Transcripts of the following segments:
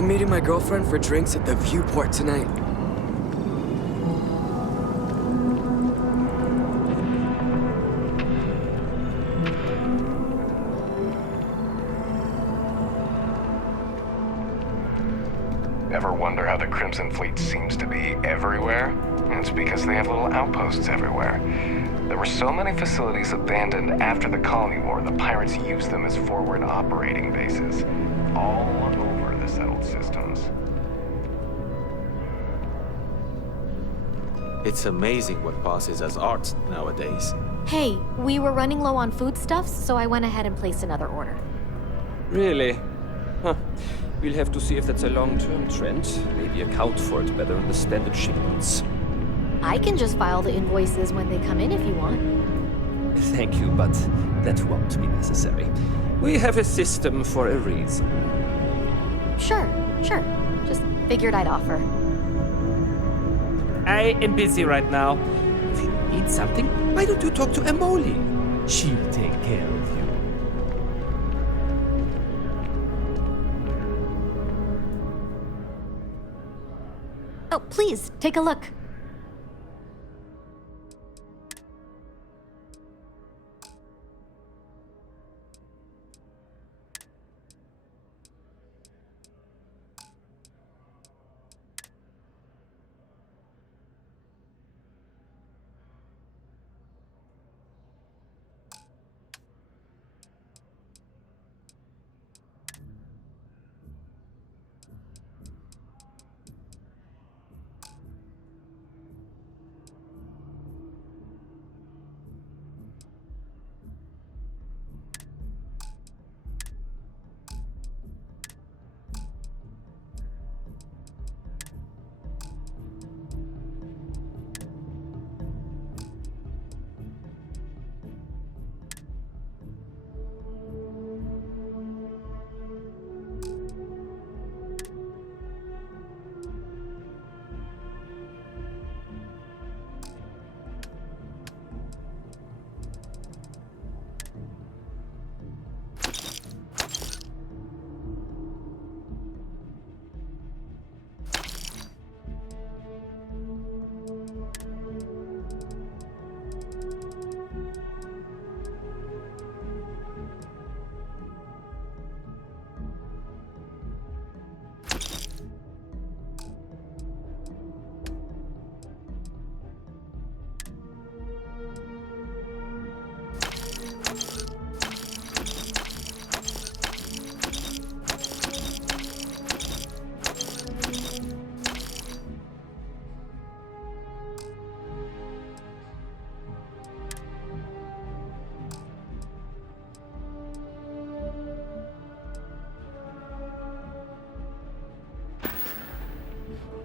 I'm meeting my girlfriend for drinks at the Viewport tonight. Ever wonder how the Crimson Fleet seems to be everywhere? It's because they have little outposts everywhere. There were so many facilities abandoned after the Colony War, the pirates used them as forward operating bases, all over the settled systems. It's amazing what passes as art nowadays. Hey, we were running low on foodstuffs, so I went ahead and placed another order. Really? Huh. We'll have to see if that's a long-term trend. Maybe account for it better in the standard shipments. I can just file the invoices when they come in if you want. Thank you, but that won't be necessary. We have a system for a reason. Sure. Just figured I'd offer. I am busy right now. If you need something, why don't you talk to Emoli? She'll take care of you. Oh, please, take a look.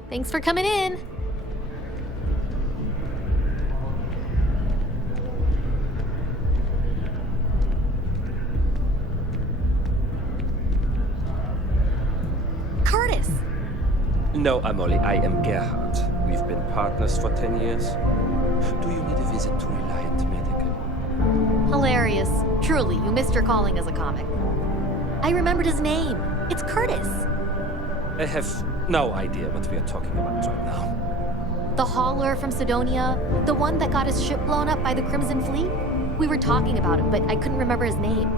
Thanks for coming in. Curtis! No, Emoli, I am Gerhard. We've been partners for 10 years. Do you need a visit to Reliant Medical? Hilarious. Truly, you missed your calling as a comic. I remembered his name. It's Curtis. I have no idea what we are talking about right now. The hauler from Sidonia, the one that got his ship blown up by the Crimson Fleet? We were talking about him, but I couldn't remember his name.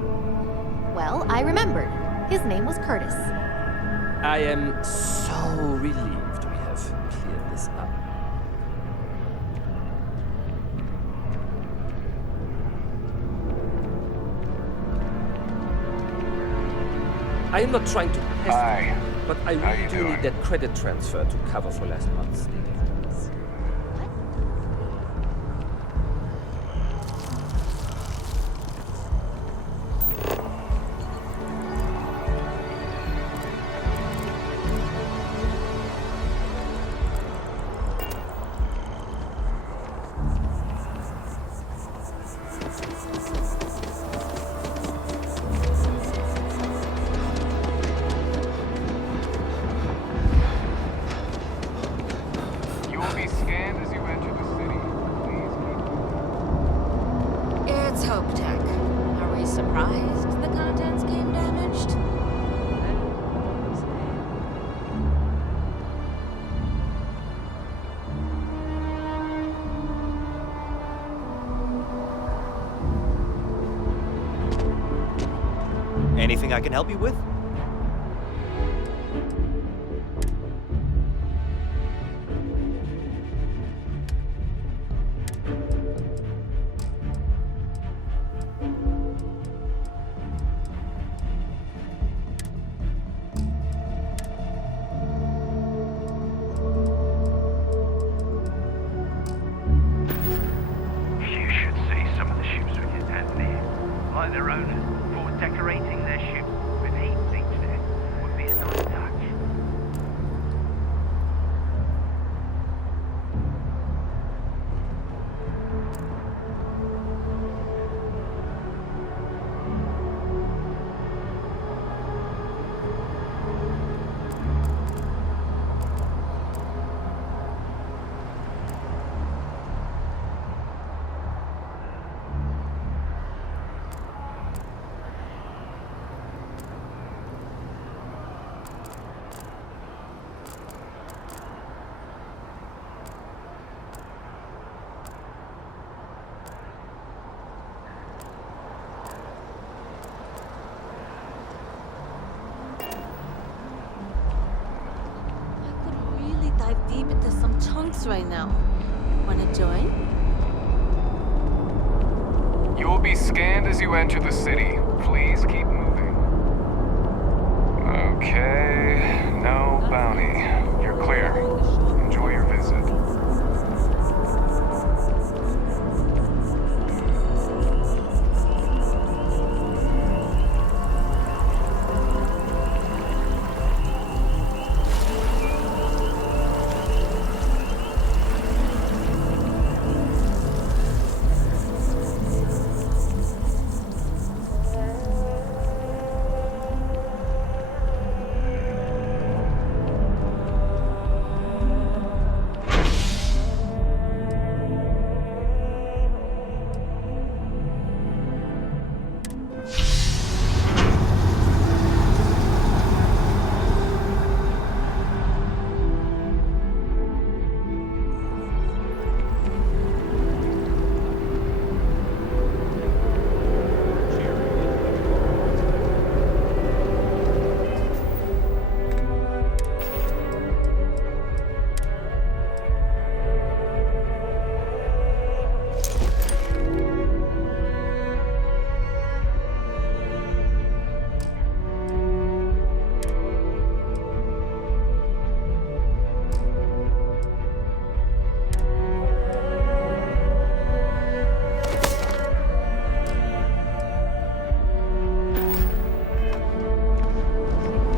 Well, I remembered. His name was Curtis. I am so relieved we have cleared this up. I am not trying to pester Hi. you, but I How really you do doing? need that credit transfer to cover for last month's deliveries. Anything I can help you with? You should see some of the ships when you're down there. Like their owners, for decorating their ships with heat sinks there would be a nice touch. I could really dive deep into some chunks right now. Wanna join? You will be scanned as you enter the city. Please keep moving. Okay, no bounty. You're clear. Enjoy your visit.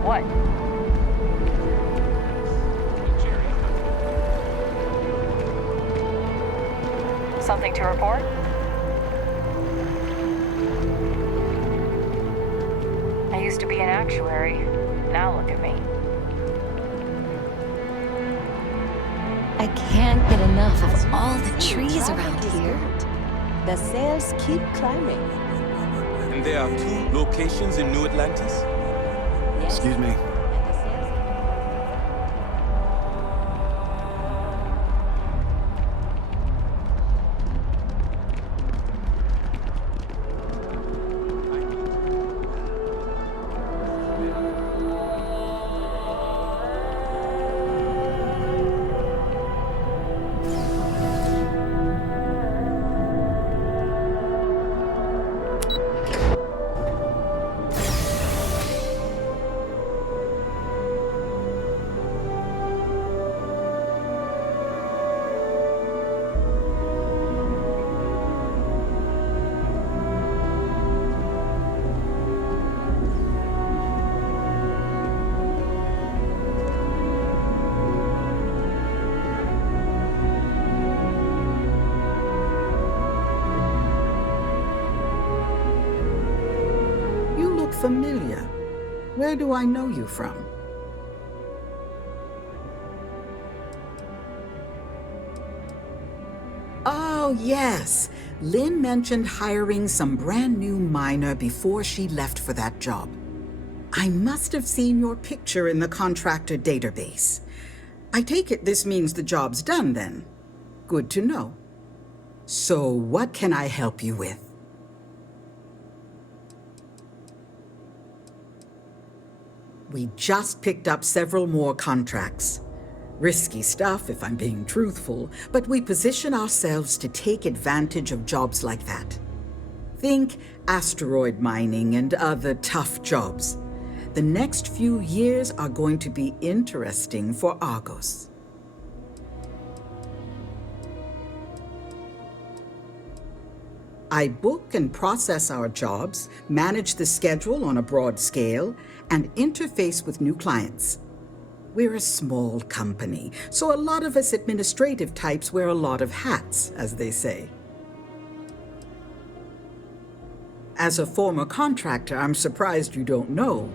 What? Something to report? I used to be an actuary. Now look at me. I can't get enough of all the trees around here. The sales keep climbing. And there are 2 locations in New Atlantis? Excuse me. Familiar. Where do I know you from? Oh, yes. Lynn mentioned hiring some brand new miner before she left for that job. I must have seen your picture in the contractor database. I take it this means the job's done then. Good to know. So what can I help you with? We just picked up several more contracts. Risky stuff, if I'm being truthful, but we position ourselves to take advantage of jobs like that. Think asteroid mining and other tough jobs. The next few years are going to be interesting for Argos. I book and process our jobs, manage the schedule on a broad scale, and interface with new clients. We're a small company, so a lot of us administrative types wear a lot of hats, as they say. As a former contractor, I'm surprised you don't know.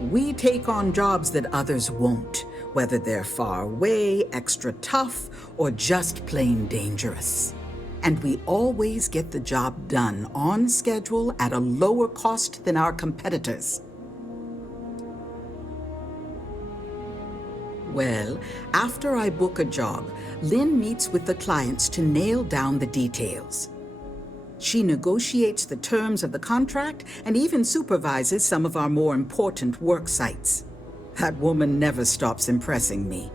We take on jobs that others won't, whether they're far away, extra tough, or just plain dangerous. And we always get the job done on schedule at a lower cost than our competitors. Well, after I book a job, Lynn meets with the clients to nail down the details. She negotiates the terms of the contract and even supervises some of our more important work sites. That woman never stops impressing me.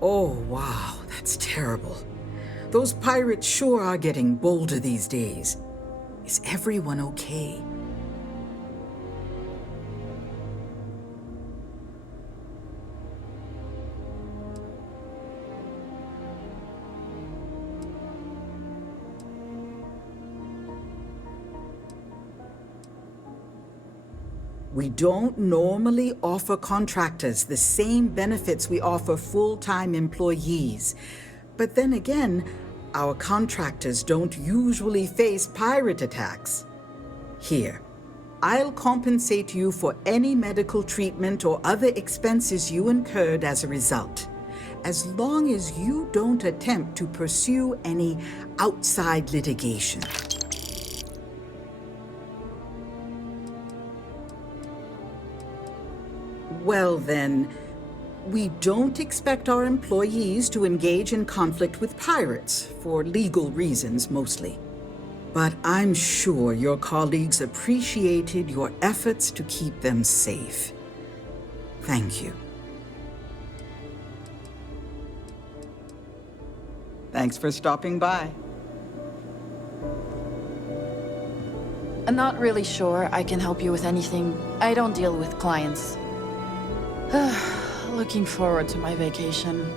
Oh, wow, that's terrible. Those pirates sure are getting bolder these days. Is everyone okay? We don't normally offer contractors the same benefits we offer full-time employees. But then again, our contractors don't usually face pirate attacks. Here, I'll compensate you for any medical treatment or other expenses you incurred as a result, as long as you don't attempt to pursue any outside litigation. Well then, we don't expect our employees to engage in conflict with pirates, for legal reasons mostly. But I'm sure your colleagues appreciated your efforts to keep them safe. Thank you. Thanks for stopping by. I'm not really sure I can help you with anything. I don't deal with clients. Looking forward to my vacation.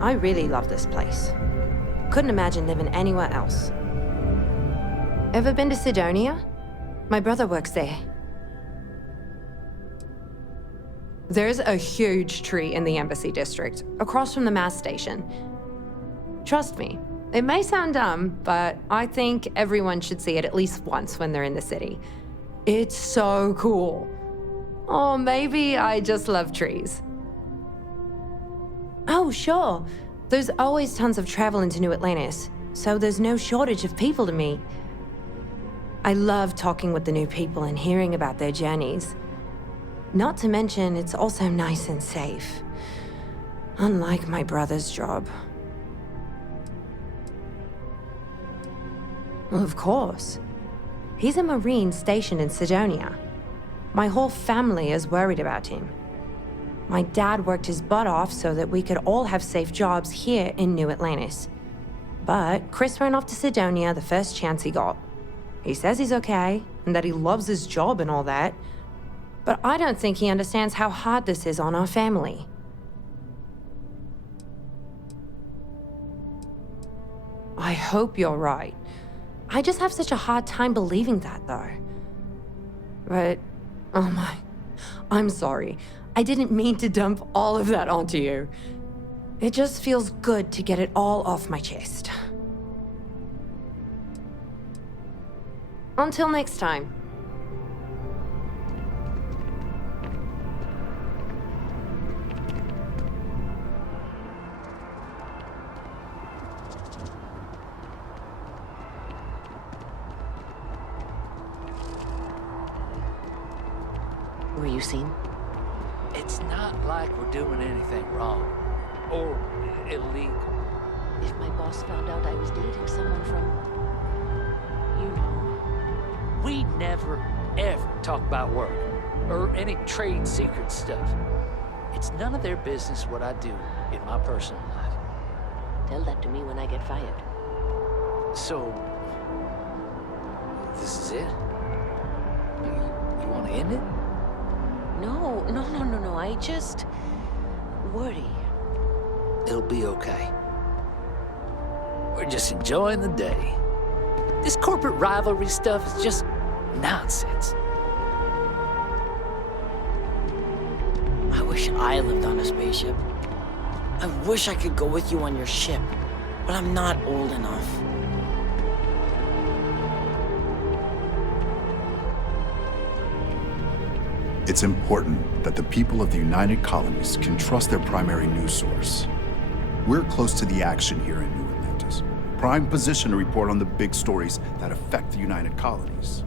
I really love this place. Couldn't imagine living anywhere else. Ever been to Sidonia? My brother works there. There's a huge tree in the Embassy District, across from the mass station. Trust me, it may sound dumb, but I think everyone should see it at least once when they're in the city. It's so cool. Or maybe I just love trees. Oh, sure. There's always tons of travel into New Atlantis, so there's no shortage of people to meet. I love talking with the new people and hearing about their journeys. Not to mention, it's also nice and safe. Unlike my brother's job. Of course. He's a Marine stationed in Sidonia. My whole family is worried about him. My dad worked his butt off so that we could all have safe jobs here in New Atlantis. But Chris ran off to Sidonia the first chance he got. He says he's okay, and that he loves his job and all that. But I don't think he understands how hard this is on our family. I hope you're right. I just have such a hard time believing that, though. But, oh my, I'm sorry. I didn't mean to dump all of that onto you. It just feels good to get it all off my chest. Until next time. Were you seen? It's not like we're doing anything wrong. Or illegal. If my boss found out I was dating someone from... you know... We never, ever talk about work. Or any trade secret stuff. It's none of their business what I do in my personal life. Tell that to me when I get fired. So... this is it? You want to end it? No. I just... worry. It'll be okay. We're just enjoying the day. This corporate rivalry stuff is just nonsense. I wish I lived on a spaceship. I wish I could go with you on your ship, but I'm not old enough. It's important that the people of the United Colonies can trust their primary news source. We're close to the action here in New Atlantis. Prime position to report on the big stories that affect the United Colonies.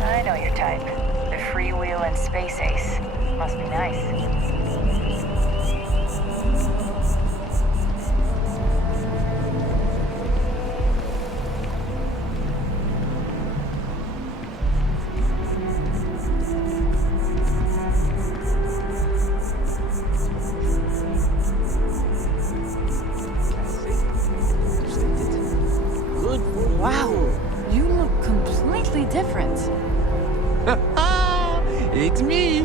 I know your type. The freewheeling space ace. Must be nice. Wow, you look completely different. It's me.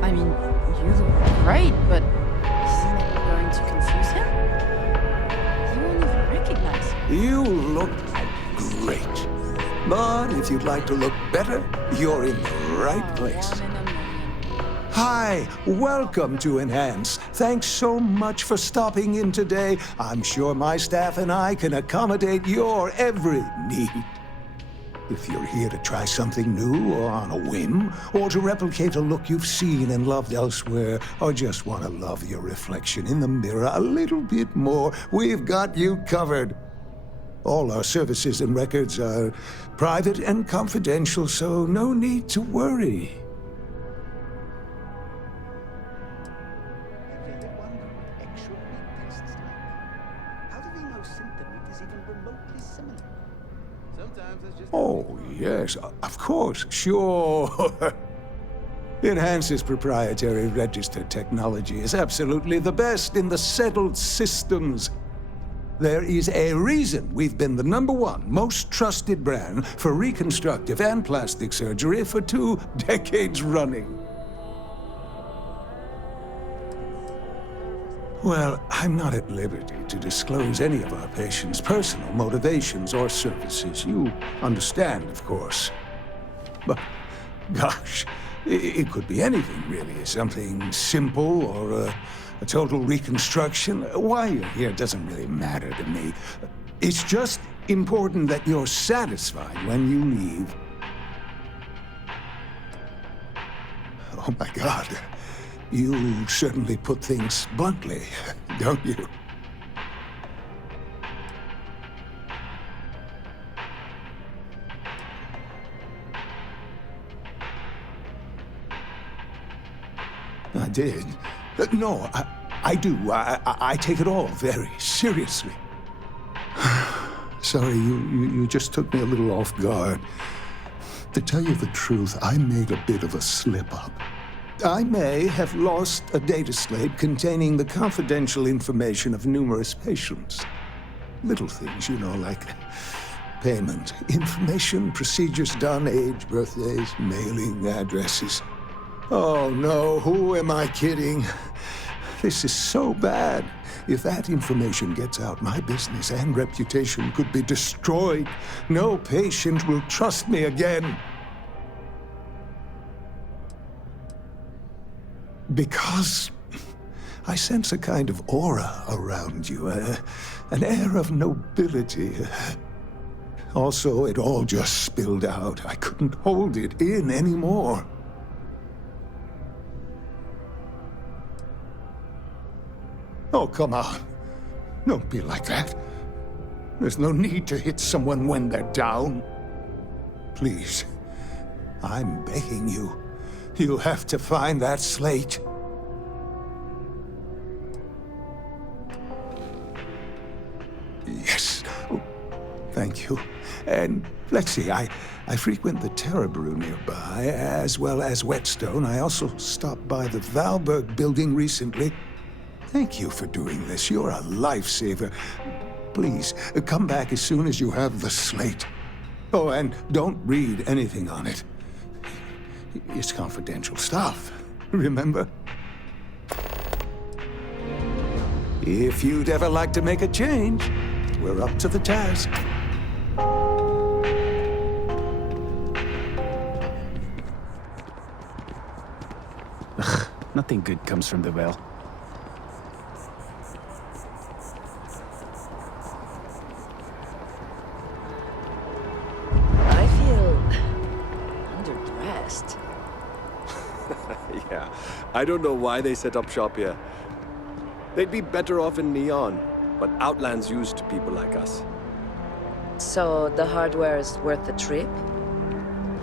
I mean, you look great, but isn't it going to confuse him? He won't even recognize you. You look great. But if you'd like to look better, you're in the right place. Hi, welcome to Enhance. Thanks so much for stopping in today. I'm sure my staff and I can accommodate your every need. If you're here to try something new or on a whim, or to replicate a look you've seen and loved elsewhere, or just want to love your reflection in the mirror a little bit more, we've got you covered. All our services and records are private and confidential, so no need to worry. Oh, yes, of course, sure. Enhance's proprietary registered technology is absolutely the best in the settled systems. There is a reason we've been the #1 most trusted brand for reconstructive and plastic surgery for 2 decades running. Well, I'm not at liberty to disclose any of our patients' personal motivations or services. You understand, of course. But, gosh, it could be anything, really. Something simple or a total reconstruction. Why you're here doesn't really matter to me. It's just important that you're satisfied when you leave. Oh, my God. You certainly put things bluntly, don't you? I did. No, I do. I take it all very seriously. Sorry, you just took me a little off guard. To tell you the truth, I made a bit of a slip-up. I may have lost a data slate containing the confidential information of numerous patients. Little things, you know, like payment, information, procedures done, age, birthdays, mailing addresses. Oh no, who am I kidding? This is so bad. If that information gets out, my business and reputation could be destroyed. No patient will trust me again. Because I sense a kind of aura around you, an air of nobility. Also, it all just spilled out. I couldn't hold it in anymore. Oh, come on. Don't be like that. There's no need to hit someone when they're down. Please, I'm begging you. You'll have to find that slate. Yes. Oh, thank you. And let's see, I frequent the Terror Brew nearby, as well as Whetstone. I also stopped by the Valberg building recently. Thank you for doing this. You're a lifesaver. Please, come back as soon as you have the slate. Oh, and don't read anything on it. It's confidential stuff, remember? If you'd ever like to make a change, we're up to the task. Ugh, nothing good comes from the well. Yeah, I don't know why they set up shop here. They'd be better off in Neon, but Outland's used to people like us. So the hardware is worth the trip?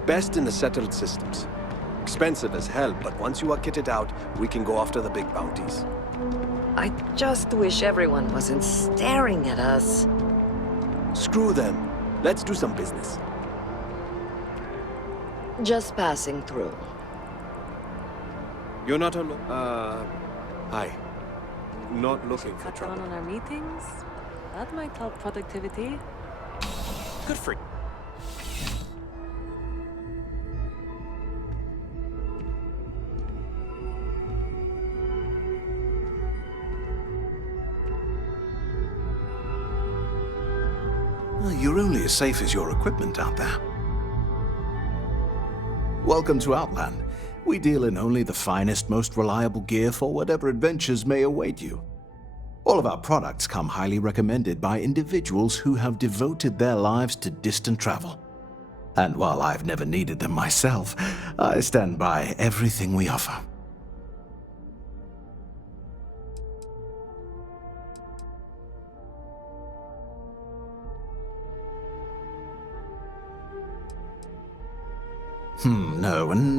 Best in the settled systems. Expensive as hell, but once you are kitted out, we can go after the big bounties. I just wish everyone wasn't staring at us. Screw them. Let's do some business. Just passing through. You're not hi. Not looking for Cut trouble. down on our meetings? That might help productivity. Good for Well, you're only as safe as your equipment out there. Welcome to Outland. We deal in only the finest, most reliable gear for whatever adventures may await you. All of our products come highly recommended by individuals who have devoted their lives to distant travel. And while I've never needed them myself, I stand by everything we offer.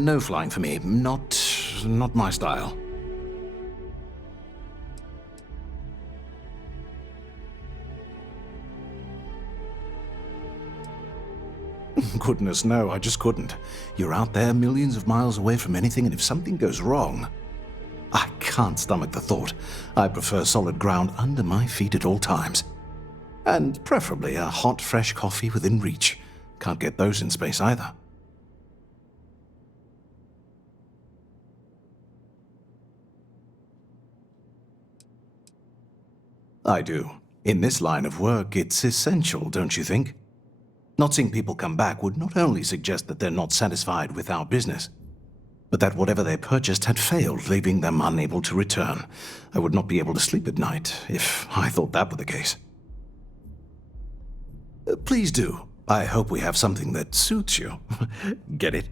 No flying for me. Not my style. Goodness, no, I just couldn't. You're out there millions of miles away from anything, and if something goes wrong, I can't stomach the thought. I prefer solid ground under my feet at all times. And preferably a hot, fresh coffee within reach. Can't get those in space either. I do. In this line of work, it's essential, don't you think? Not seeing people come back would not only suggest that they're not satisfied with our business, but that whatever they purchased had failed, leaving them unable to return. I would not be able to sleep at night if I thought that were the case. Please do. I hope we have something that suits you. Get it?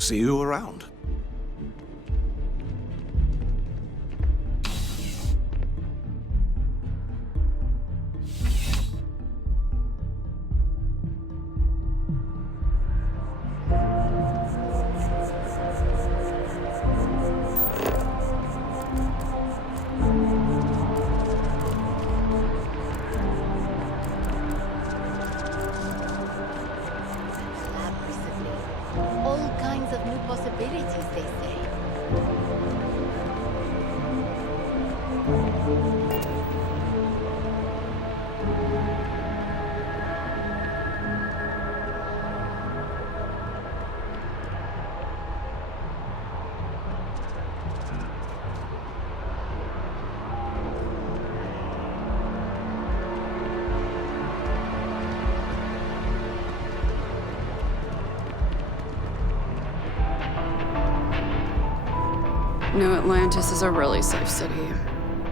See you around. All kinds of new possibilities, they say. New Atlantis is a really safe city,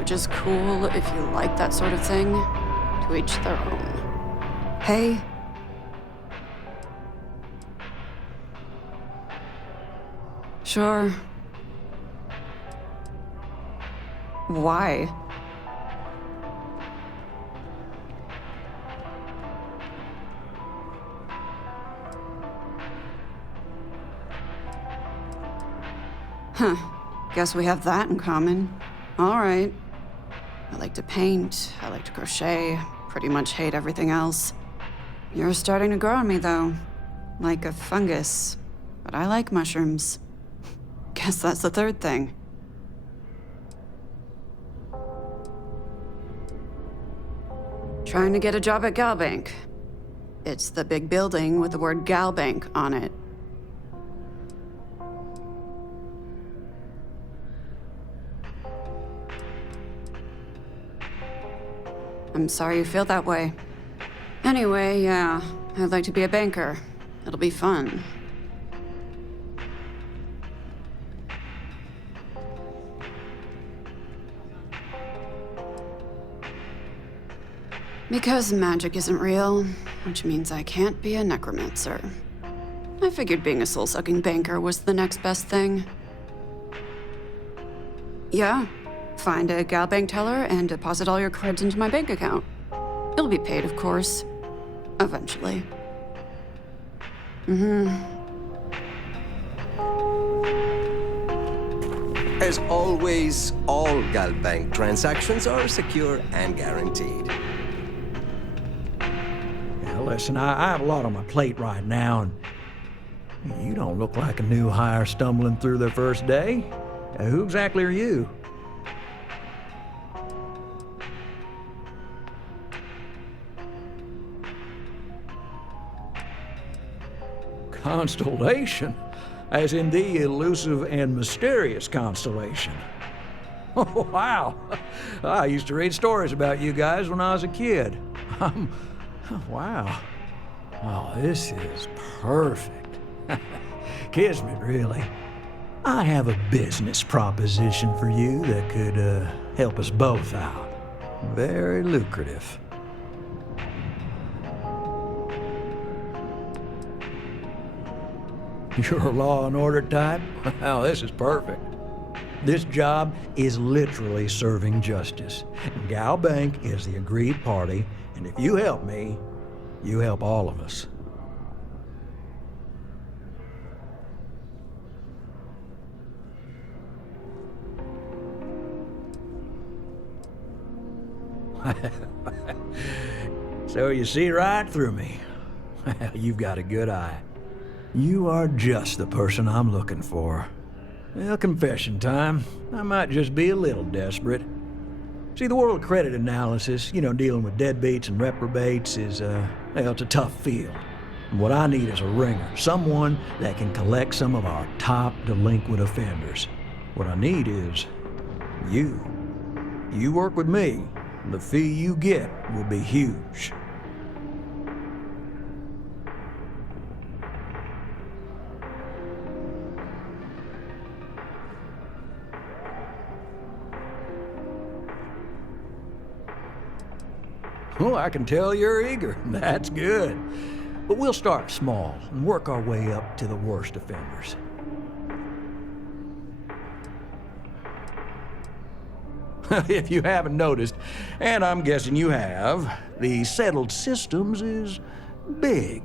which is cool if you like that sort of thing. To each their own. Hey. Sure. Why? Huh. Guess we have that in common. All right. I like to paint, I like to crochet, pretty much hate everything else. You're starting to grow on me, though. Like a fungus. But I like mushrooms. Guess that's the third thing. Trying to get a job at Galbank. It's the big building with the word Galbank on it. I'm sorry you feel that way. Anyway, yeah, I'd like to be a banker. It'll be fun. Because magic isn't real, which means I can't be a necromancer. I figured being a soul-sucking banker was the next best thing. Yeah. Find a Galbank teller and deposit all your creds into my bank account. It'll be paid, of course. Eventually. As always, all Galbank transactions are secure and guaranteed. Now, listen, I have a lot on my plate right now, and you don't look like a new hire stumbling through their first day. Who exactly are you? Constellation? As in the elusive and mysterious constellation. Oh, wow. I used to read stories about you guys when I was a kid. Wow. Oh, this is perfect. Kismet, really. I have a business proposition for you that could help us both out. Very lucrative. You're a law and order type? Well, this is perfect. This job is literally serving justice. Gal Bank is the agreed party, and if you help me, you help all of us. So you see right through me. You've got a good eye. You are just the person I'm looking for. Well, confession time. I might just be a little desperate. See, the world of credit analysis, dealing with deadbeats and reprobates is, it's a tough field. And what I need is a ringer, someone that can collect some of our top delinquent offenders. What I need is you. You work with me, and the fee you get will be huge. Oh, I can tell you're eager. That's good. But we'll start small and work our way up to the worst offenders. If you haven't noticed, and I'm guessing you have, the settled systems is big.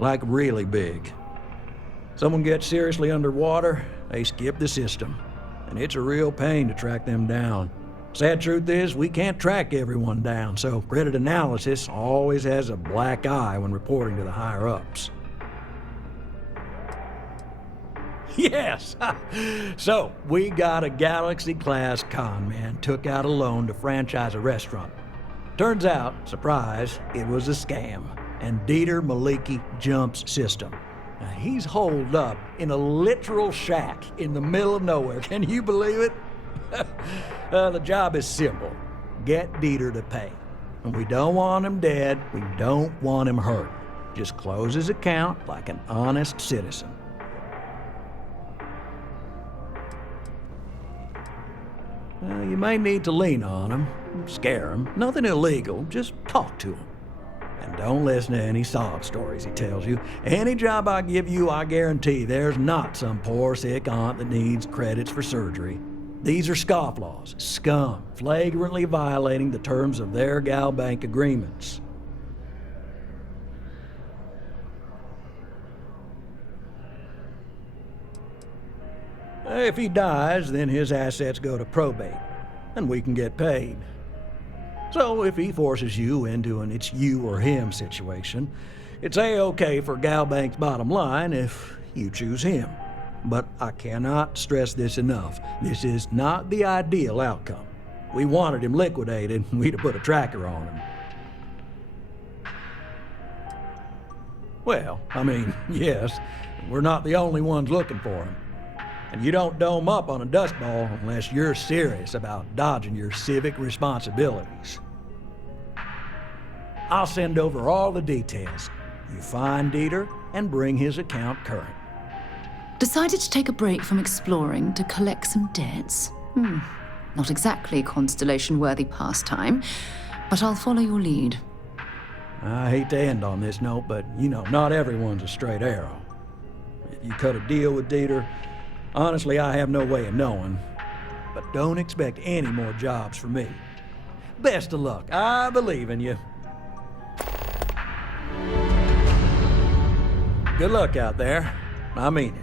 Like really big. Someone gets seriously underwater, they skip the system. And it's a real pain to track them down. Sad truth is, we can't track everyone down, so credit analysis always has a black eye when reporting to the higher-ups. Yes! So, we got a Galaxy-class con man took out a loan to franchise a restaurant. Turns out, surprise, it was a scam, and Dieter Maliki jumps system. Now, he's holed up in a literal shack in the middle of nowhere. Can you believe it? The job is simple. Get Dieter to pay. And we don't want him dead, we don't want him hurt. Just close his account like an honest citizen. You may need to lean on him, scare him. Nothing illegal, just talk to him. And don't listen to any sob stories he tells you. Any job I give you, I guarantee there's not some poor sick aunt that needs credits for surgery. These are scofflaws, scum, flagrantly violating the terms of their Gal Bank agreements. If he dies, then his assets go to probate, and we can get paid. So if he forces you into an it's you or him situation, it's A-okay for Gal Bank's bottom line if you choose him. But I cannot stress this enough. This is not the ideal outcome. We wanted him liquidated, and we'd have put a tracker on him. Well, yes, we're not the only ones looking for him. And you don't dome up on a dust ball unless you're serious about dodging your civic responsibilities. I'll send over all the details. You find Dieter and bring his account current. Decided to take a break from exploring to collect some debts? Not exactly constellation-worthy pastime, but I'll follow your lead. I hate to end on this note, but not everyone's a straight arrow. If you cut a deal with Dieter, honestly, I have no way of knowing. But don't expect any more jobs from me. Best of luck. I believe in you. Good luck out there. I mean it.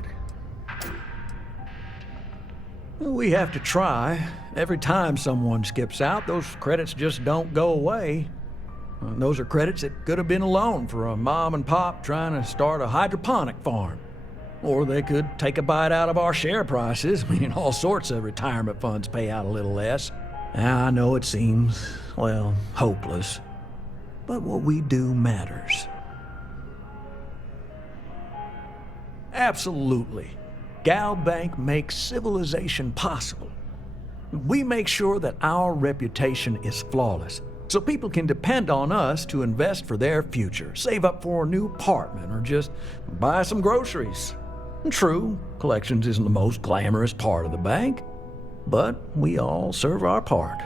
We have to try. Every time someone skips out, those credits just don't go away. And those are credits that could have been a loan for a mom and pop trying to start a hydroponic farm. Or they could take a bite out of our share prices. All sorts of retirement funds pay out a little less. I know it seems, hopeless. But what we do matters. Absolutely. Gal Bank makes civilization possible. We make sure that our reputation is flawless, so people can depend on us to invest for their future, save up for a new apartment, or just buy some groceries. True, collections isn't the most glamorous part of the bank, but we all serve our part.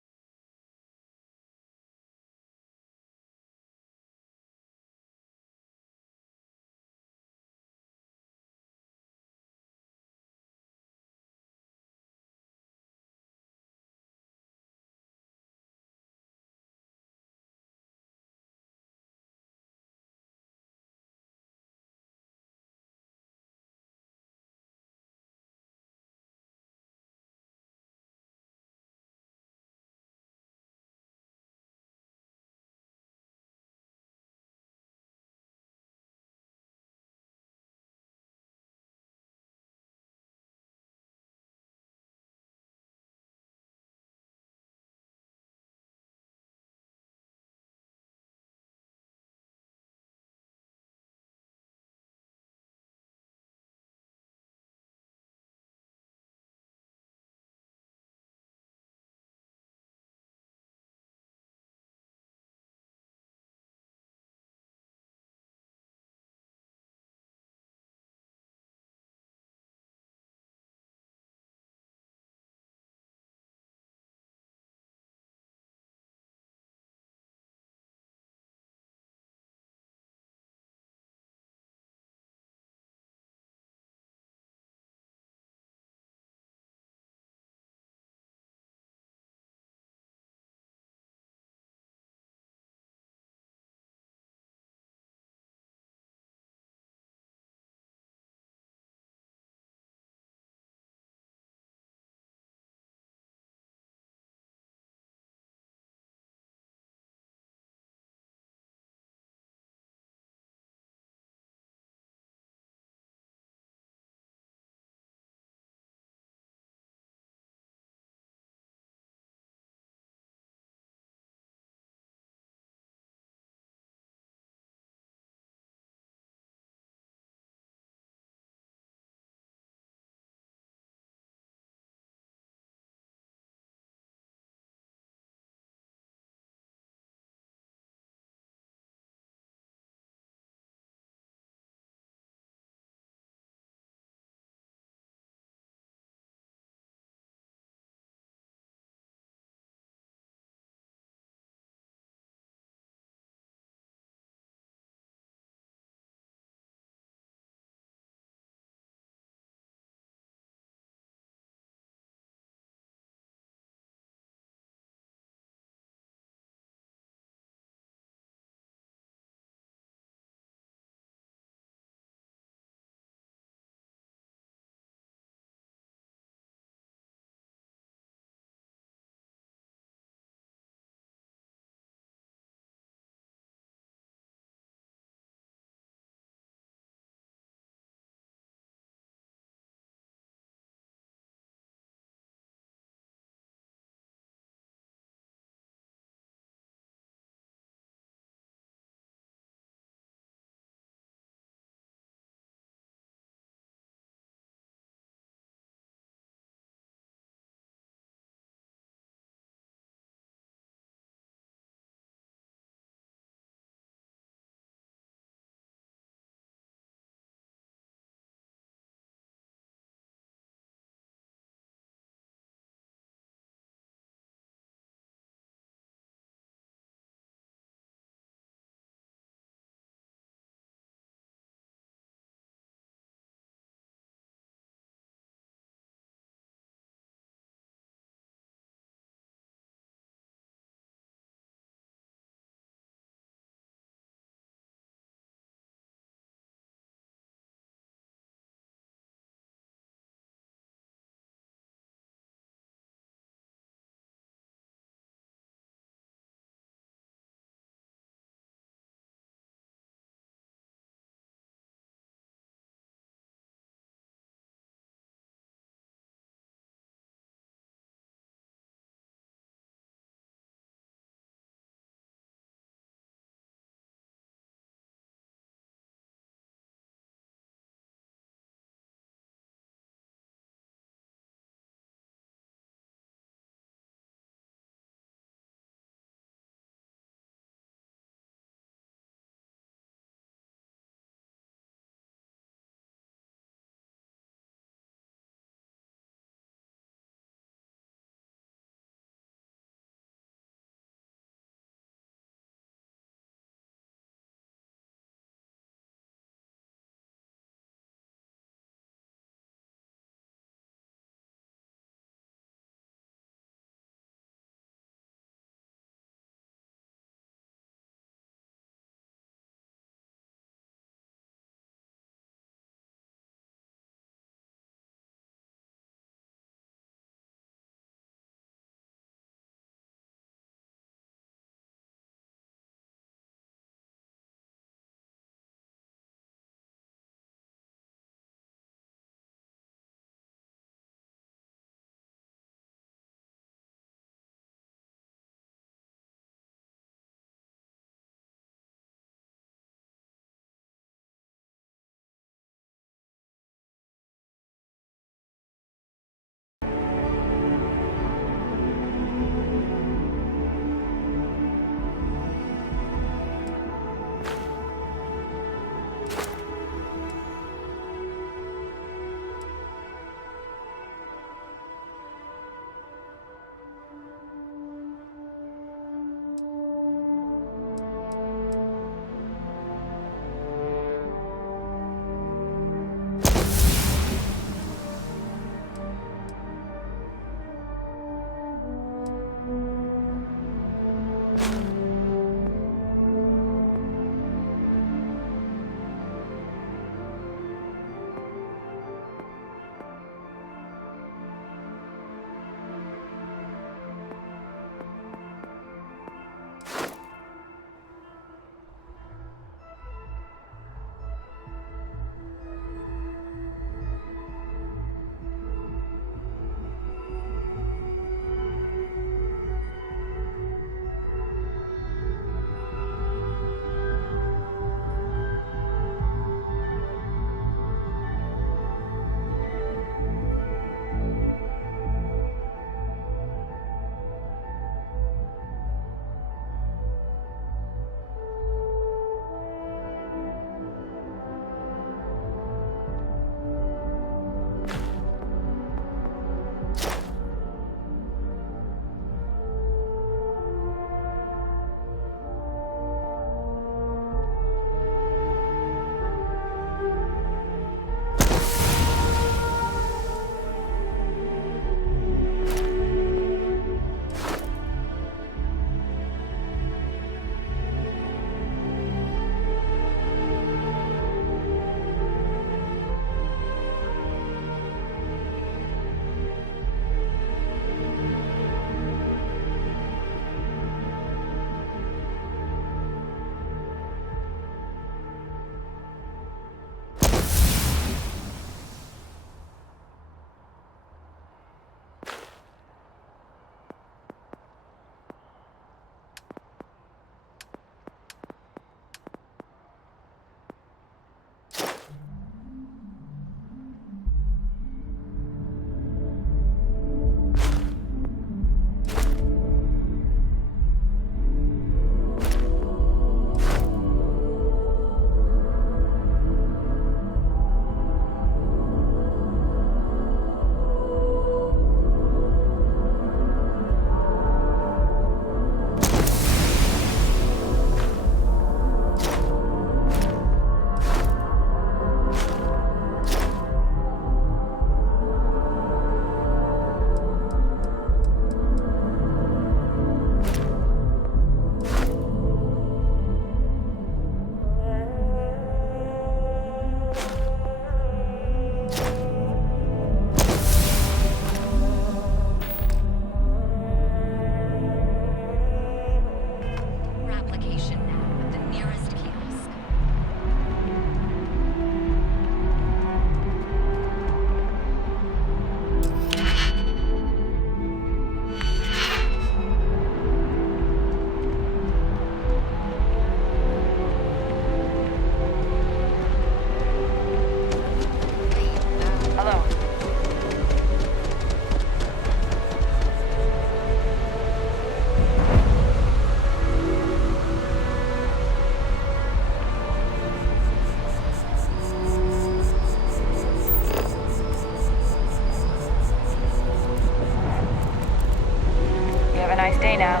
Have a nice day now.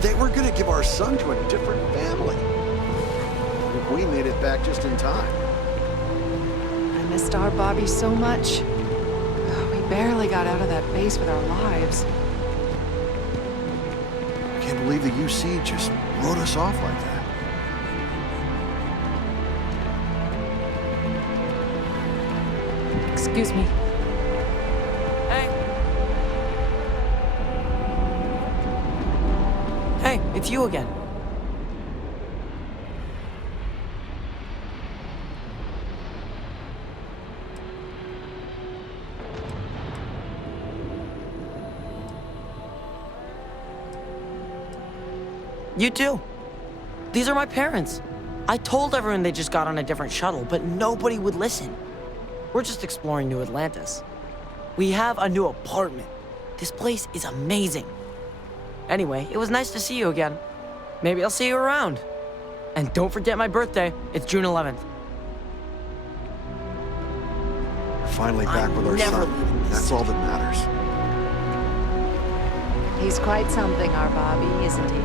They were gonna give our son to a different family. We made it back just in time. I missed our Bobby so much. We barely got out of that base with our lives. I can't believe the UC just wrote us off like that. Excuse me. Hey, it's you again. You too. These are my parents. I told everyone they just got on a different shuttle, but nobody would listen. We're just exploring New Atlantis. We have a new apartment. This place is amazing. Anyway, it was nice to see you again. Maybe I'll see you around. And don't forget my birthday. It's June 11th. We're finally back with our son. That's all that matters. He's quite something, our Bobby, isn't he?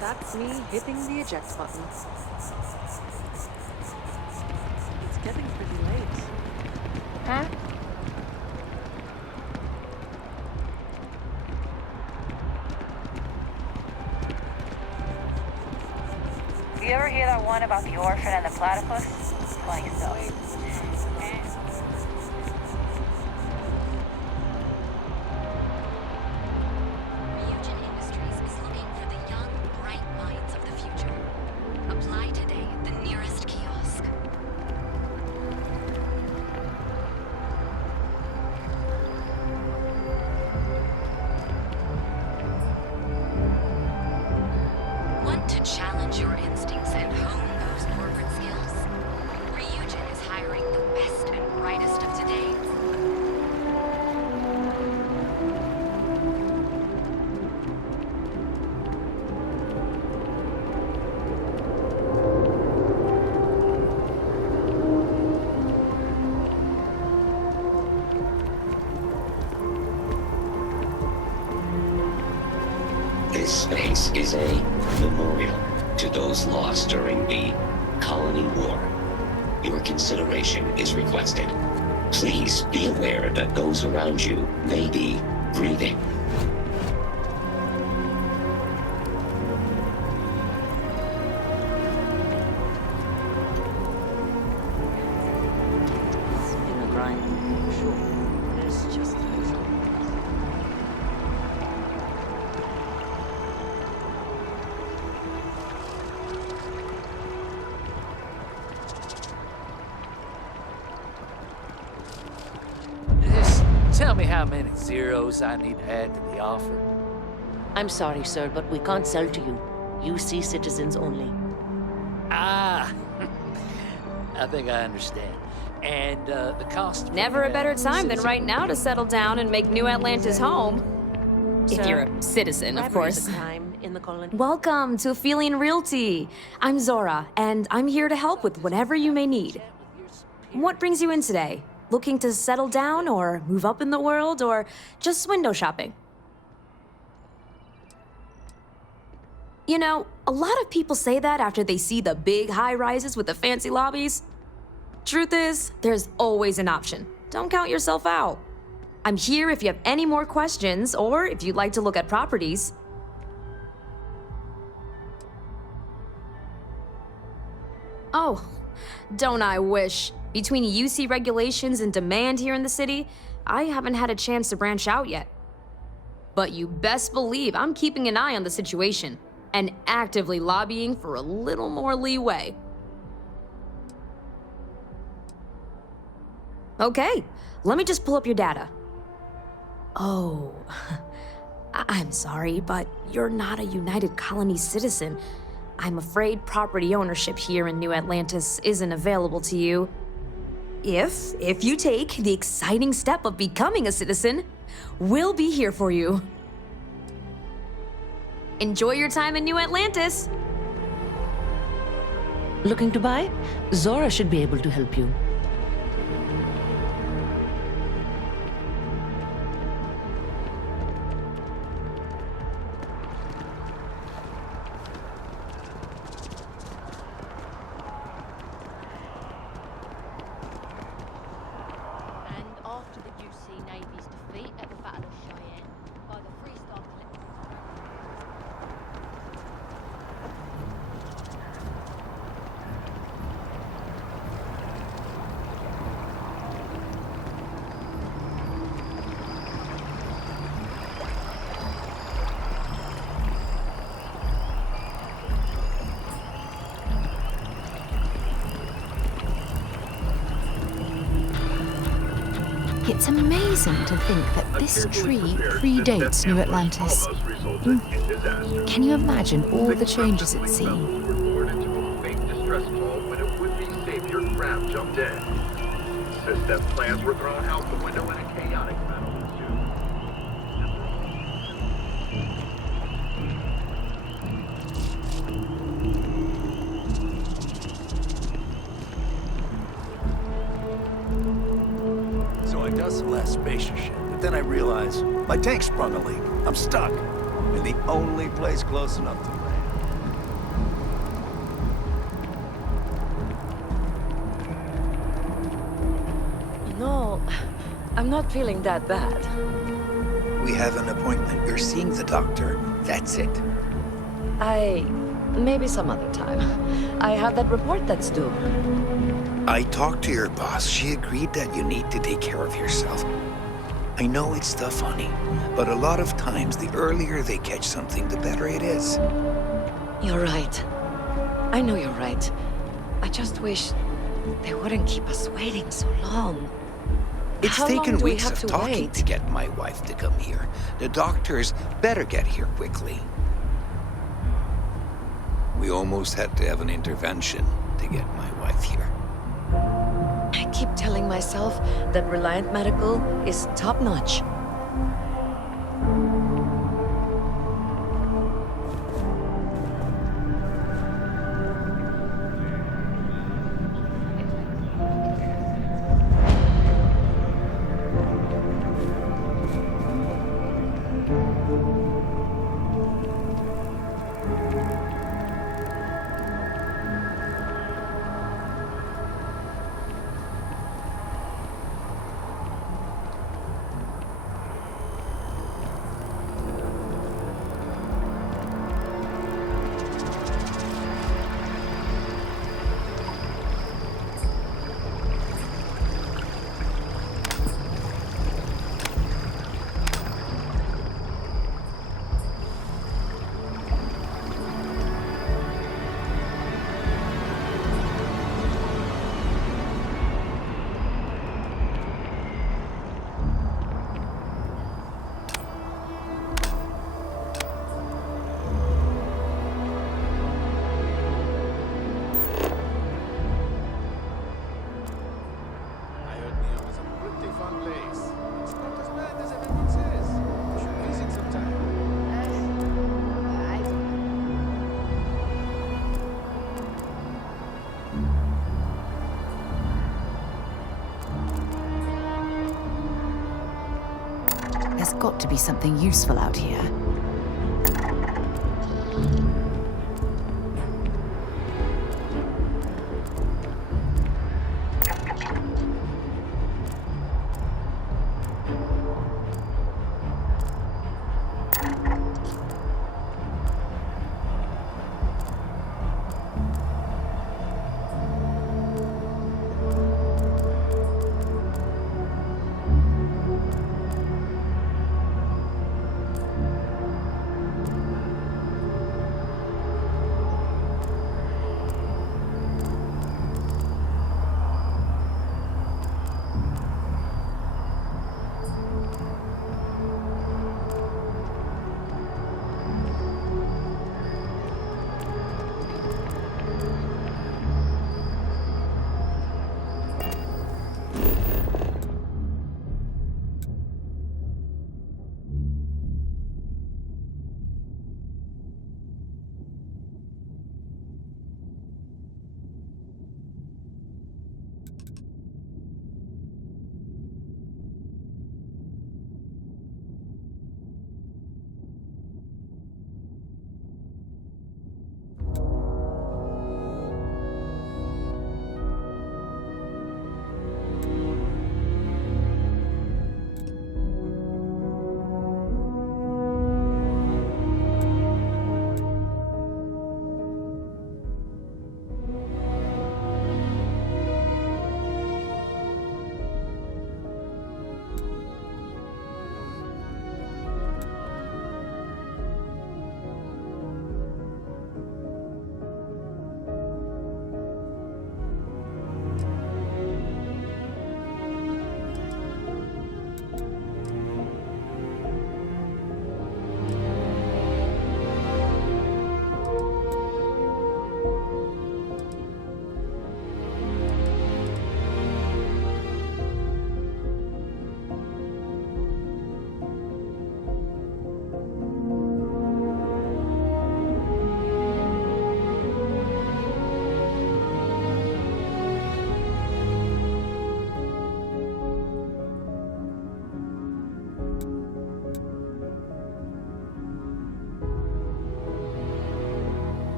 That's me hitting the eject button. It's getting pretty late. Huh? You ever hear that one about the orphan and the platypus? Funny stuff. This space is a memorial to those lost during the Colony War. Your consideration is requested. Please be aware that those around you may be grieving. It's been a grind, sure. It's just Tell me how many zeros I need to add to the offer. I'm sorry, sir, but we can't sell to you. UC citizens only. Ah, I think I understand. And the cost... Never a better time than right now to settle down and make New Atlantis home. If you're a citizen, of course. Welcome to Ophelia Realty. I'm Zora, and I'm here to help with whatever you may need. What brings you in today? Looking to settle down or move up in the world or just window shopping? You know, a lot of people say that after they see the big high-rises with the fancy lobbies. Truth is, there's always an option. Don't count yourself out. I'm here if you have any more questions or if you'd like to look at properties. Oh, don't I wish. Between UC regulations and demand here in the city, I haven't had a chance to branch out yet. But you best believe I'm keeping an eye on the situation and actively lobbying for a little more leeway. Okay, let me just pull up your data. Oh, I'm sorry, but you're not a United Colony citizen. I'm afraid property ownership here in New Atlantis isn't available to you. If you take the exciting step of becoming a citizen, we'll be here for you. Enjoy your time in New Atlantis. Looking to buy? Zora should be able to help you. It's amazing to think that this tree predates New Atlantis. Can you imagine all the changes it's seen? System plans were thrown out the window and a chaotic battle ensued. So I got some last spacer shit, but then I realized my tank sprung a leak. I'm stuck in the only place close enough to land. No, I'm not feeling that bad. We have an appointment. You're seeing the doctor. That's it. Maybe some other time. I have that report that's due. I talked to your boss. She agreed that you need to take care of yourself. I know it's tough, honey, but a lot of times the earlier they catch something, the better it is. You're right. I know you're right. I just wish they wouldn't keep us waiting so long. It's How taken long do we weeks have of to talking wait? to get my wife to come here. The doctors better get here quickly. We almost had to have an intervention to get my wife here. I keep telling myself that Reliant Medical is top-notch. There's got to be something useful out here.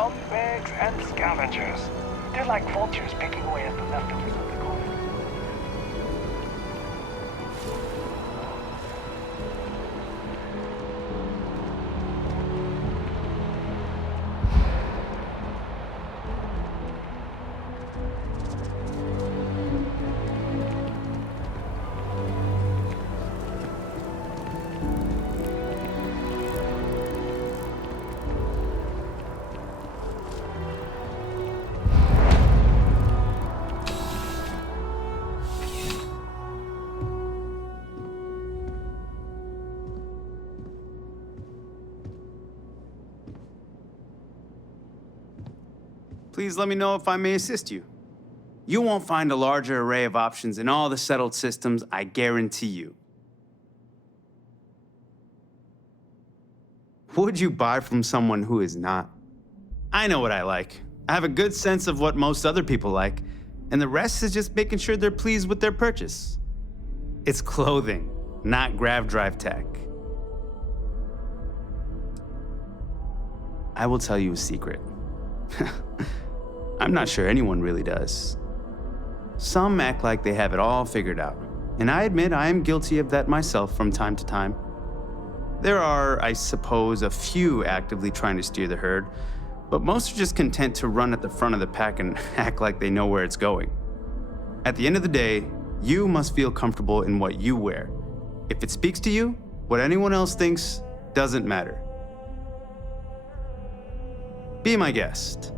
scumbags and scavengers. They're like vultures picking away at the leftovers of the colony. Please let me know if I may assist you. You won't find a larger array of options in all the settled systems, I guarantee you. Would you buy from someone who is not? I know what I like. I have a good sense of what most other people like, and the rest is just making sure they're pleased with their purchase. It's clothing, not grav drive tech. I will tell you a secret. I'm not sure anyone really does. Some act like they have it all figured out, and I admit I am guilty of that myself from time to time. There are, I suppose, a few actively trying to steer the herd, but most are just content to run at the front of the pack and act like they know where it's going. At the end of the day, you must feel comfortable in what you wear. If it speaks to you, what anyone else thinks doesn't matter. Be my guest.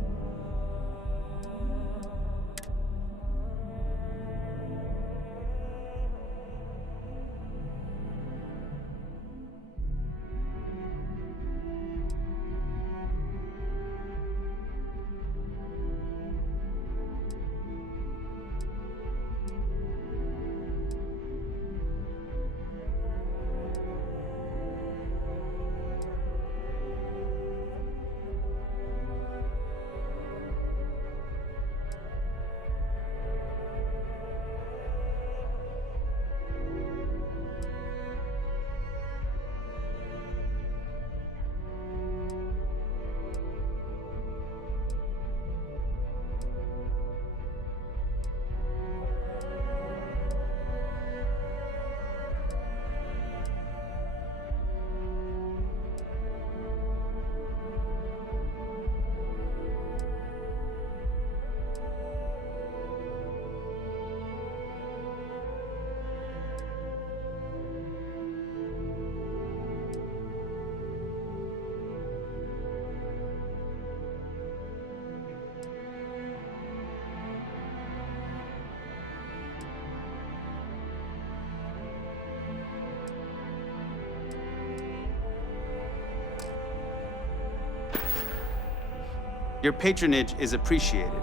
Your patronage is appreciated.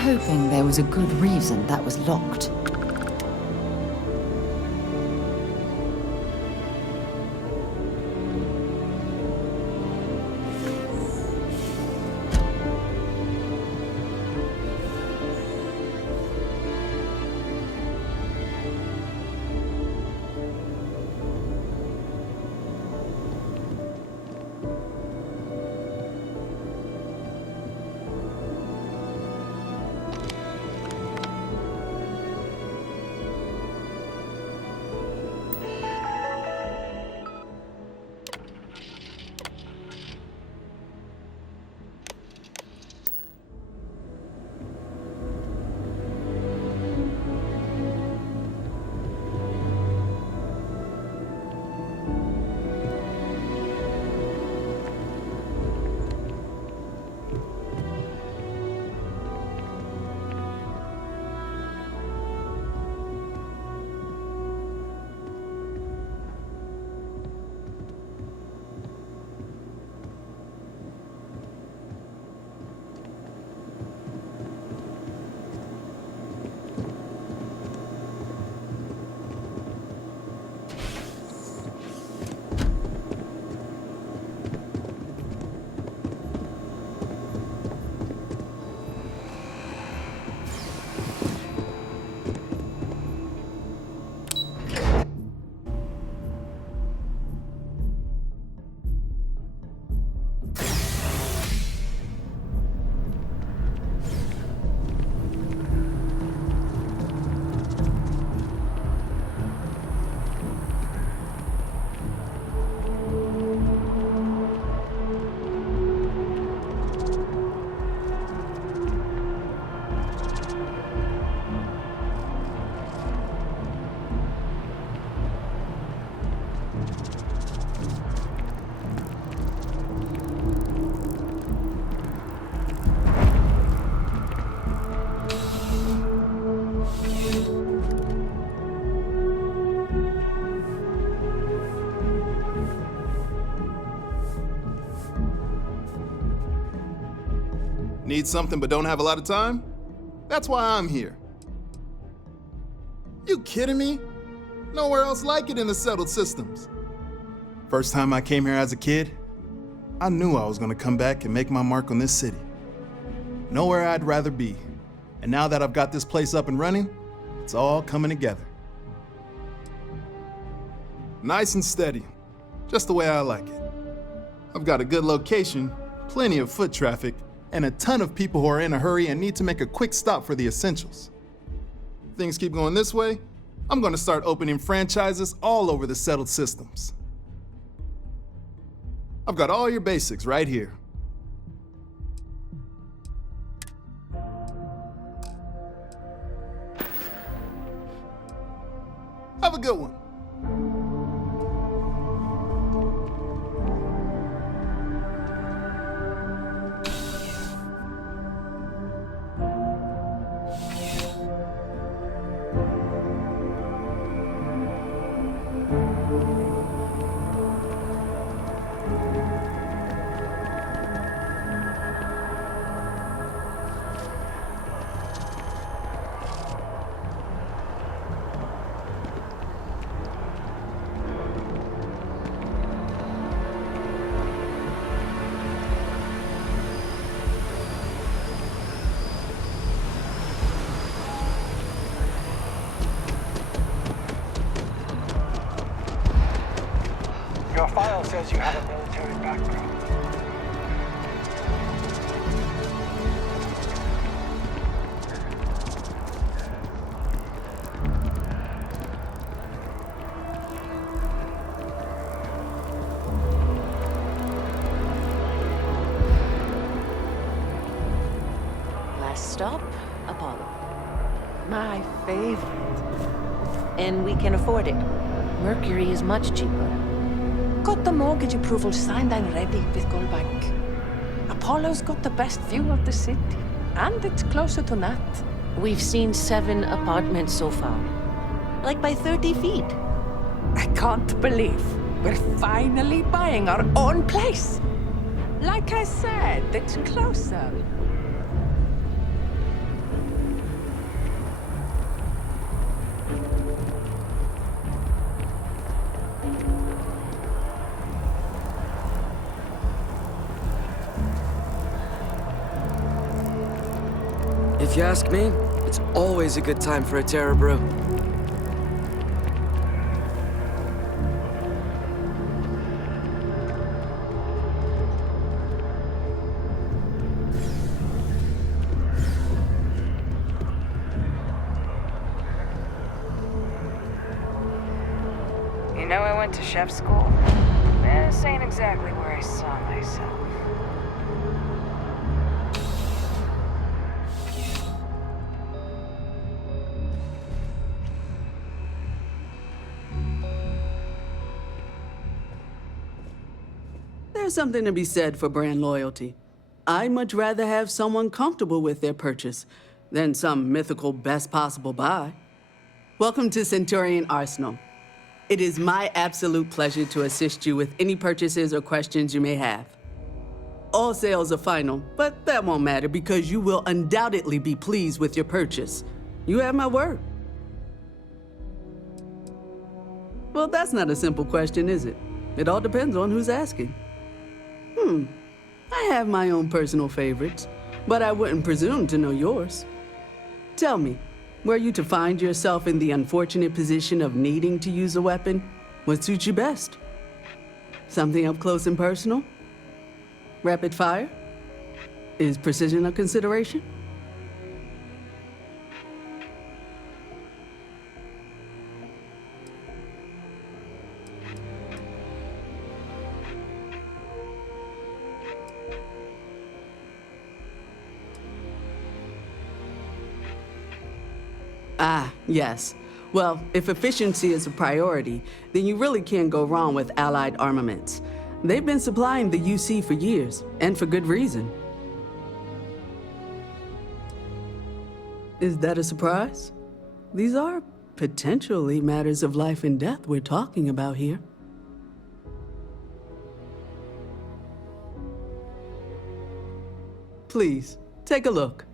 hoping there was a good reason that was locked. Need something but don't have a lot of time? That's why I'm here. You kidding me? Nowhere else like it in the settled systems. First time I came here as a kid, I knew I was gonna come back and make my mark on this city. Nowhere I'd rather be. And now that I've got this place up and running, it's all coming together. Nice and steady, just the way I like it. I've got a good location, plenty of foot traffic, and a ton of people who are in a hurry and need to make a quick stop for the essentials. If things keep going this way, I'm gonna start opening franchises all over the settled systems. I've got all your basics right here. Have a good one. Your file says you have a military background. Last stop, Apollo. My favorite. And we can afford it. Mercury is much cheaper. Got the mortgage approval signed and ready with Goldbank. Apollo's got the best view of the city, and it's closer to Nat. We've seen 7 apartments so far. Like by 30 feet. I can't believe we're finally buying our own place. Like I said, it's closer. If you ask me, it's always a good time for a Terra brew. You know I went to chef school? This ain't exactly where I saw myself. There's something to be said for brand loyalty. I'd much rather have someone comfortable with their purchase than some mythical best possible buy. Welcome to Centurion Arsenal. It is my absolute pleasure to assist you with any purchases or questions you may have. All sales are final, but that won't matter because you will undoubtedly be pleased with your purchase. You have my word. Well, that's not a simple question, is it? It all depends on who's asking. I have my own personal favorites, but I wouldn't presume to know yours. Tell me, were you to find yourself in the unfortunate position of needing to use a weapon, what suits you best? Something up close and personal? Rapid fire? Is precision a consideration? Ah, yes. Well, if efficiency is a priority, then you really can't go wrong with Allied armaments. They've been supplying the UC for years, and for good reason. Is that a surprise? These are potentially matters of life and death we're talking about here. Please, take a look.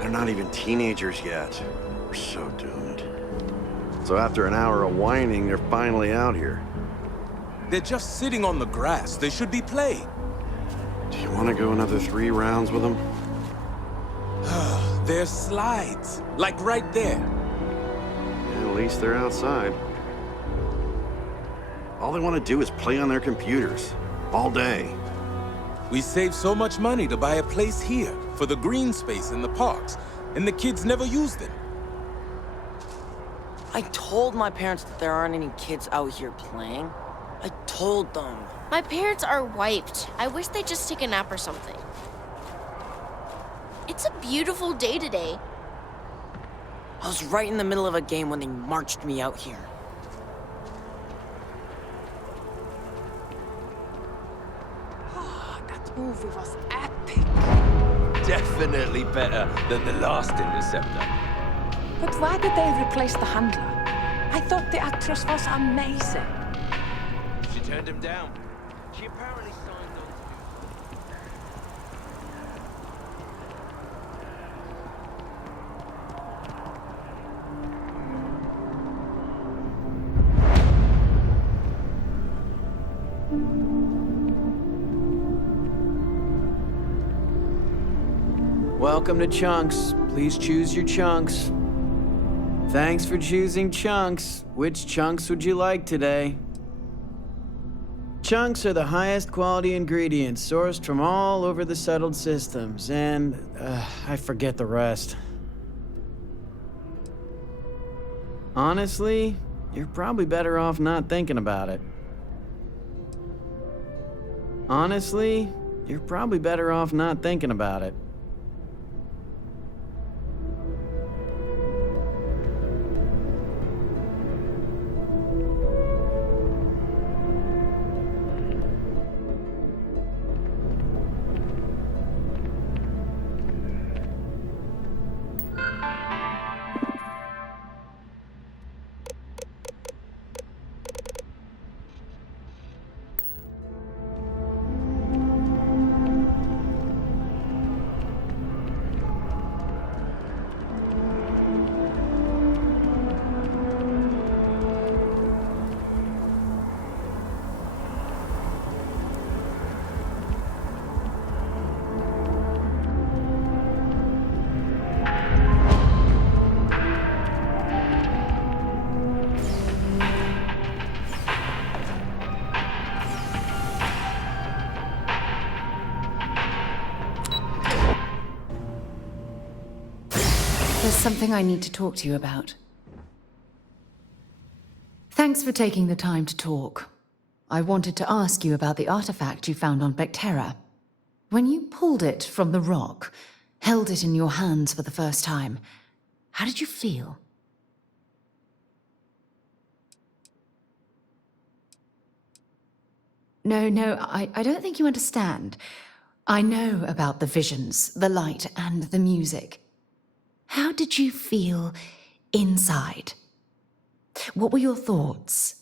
They're not even teenagers yet. We're so doomed. So after an hour of whining, they're finally out here. They're just sitting on the grass. They should be playing. Do you want to go another 3 rounds with them? There's slides, like right there. Yeah, at least they're outside. All they want to do is play on their computers, all day. We save so much money to buy a place here for the green space in the parks, and the kids never use them. I told my parents that there aren't any kids out here playing. I told them. My parents are wiped. I wish they'd just take a nap or something. It's a beautiful day today. I was right in the middle of a game when they marched me out here. That movie was epic. Definitely better than the last Interceptor. But why did they replace the handler? I thought the actress was amazing. She turned him down. She apparently signed on to... Welcome to Chunks. Please choose your chunks. Thanks for choosing Chunks. Which chunks would you like today? Chunks are the highest quality ingredients sourced from all over the settled systems, and I forget the rest. Honestly, you're probably better off not thinking about it. Honestly, you're probably better off not thinking about it. There's something I need to talk to you about. Thanks for taking the time to talk. I wanted to ask you about the artifact you found on Bactera. When you pulled it from the rock, held it in your hands for the first time, how did you feel? No, I don't think you understand. I know about the visions, the light, and the music. How did you feel inside? What were your thoughts?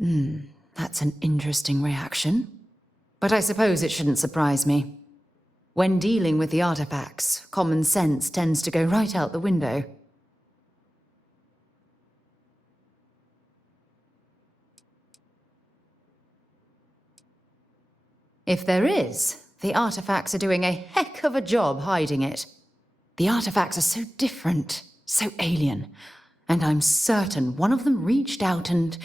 That's an interesting reaction. But I suppose it shouldn't surprise me. When dealing with the artifacts, common sense tends to go right out the window. If there is, the artifacts are doing a heck of a job hiding it. The artifacts are so different, so alien, and I'm certain one of them reached out and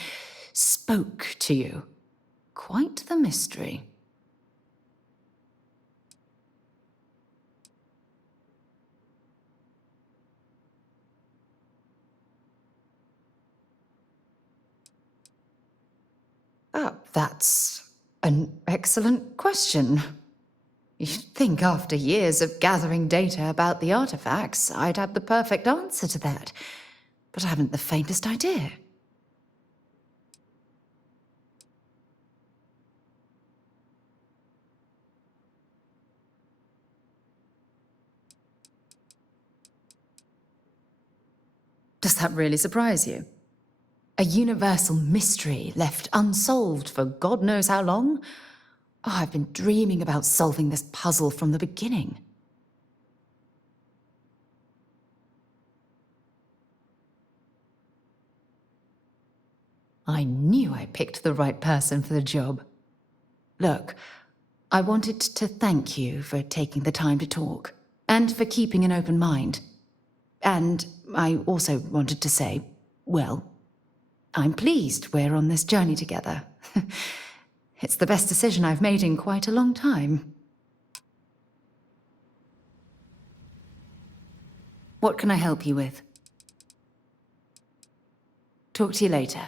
spoke to you. Quite the mystery. That's an excellent question. You'd think after years of gathering data about the artifacts, I'd have the perfect answer to that. But I haven't the faintest idea. Does that really surprise you? A universal mystery left unsolved for God knows how long? Oh, I've been dreaming about solving this puzzle from the beginning. I knew I picked the right person for the job. Look, I wanted to thank you for taking the time to talk, and for keeping an open mind. And I also wanted to say, well, I'm pleased we're on this journey together. It's the best decision I've made in quite a long time. What can I help you with? Talk to you later.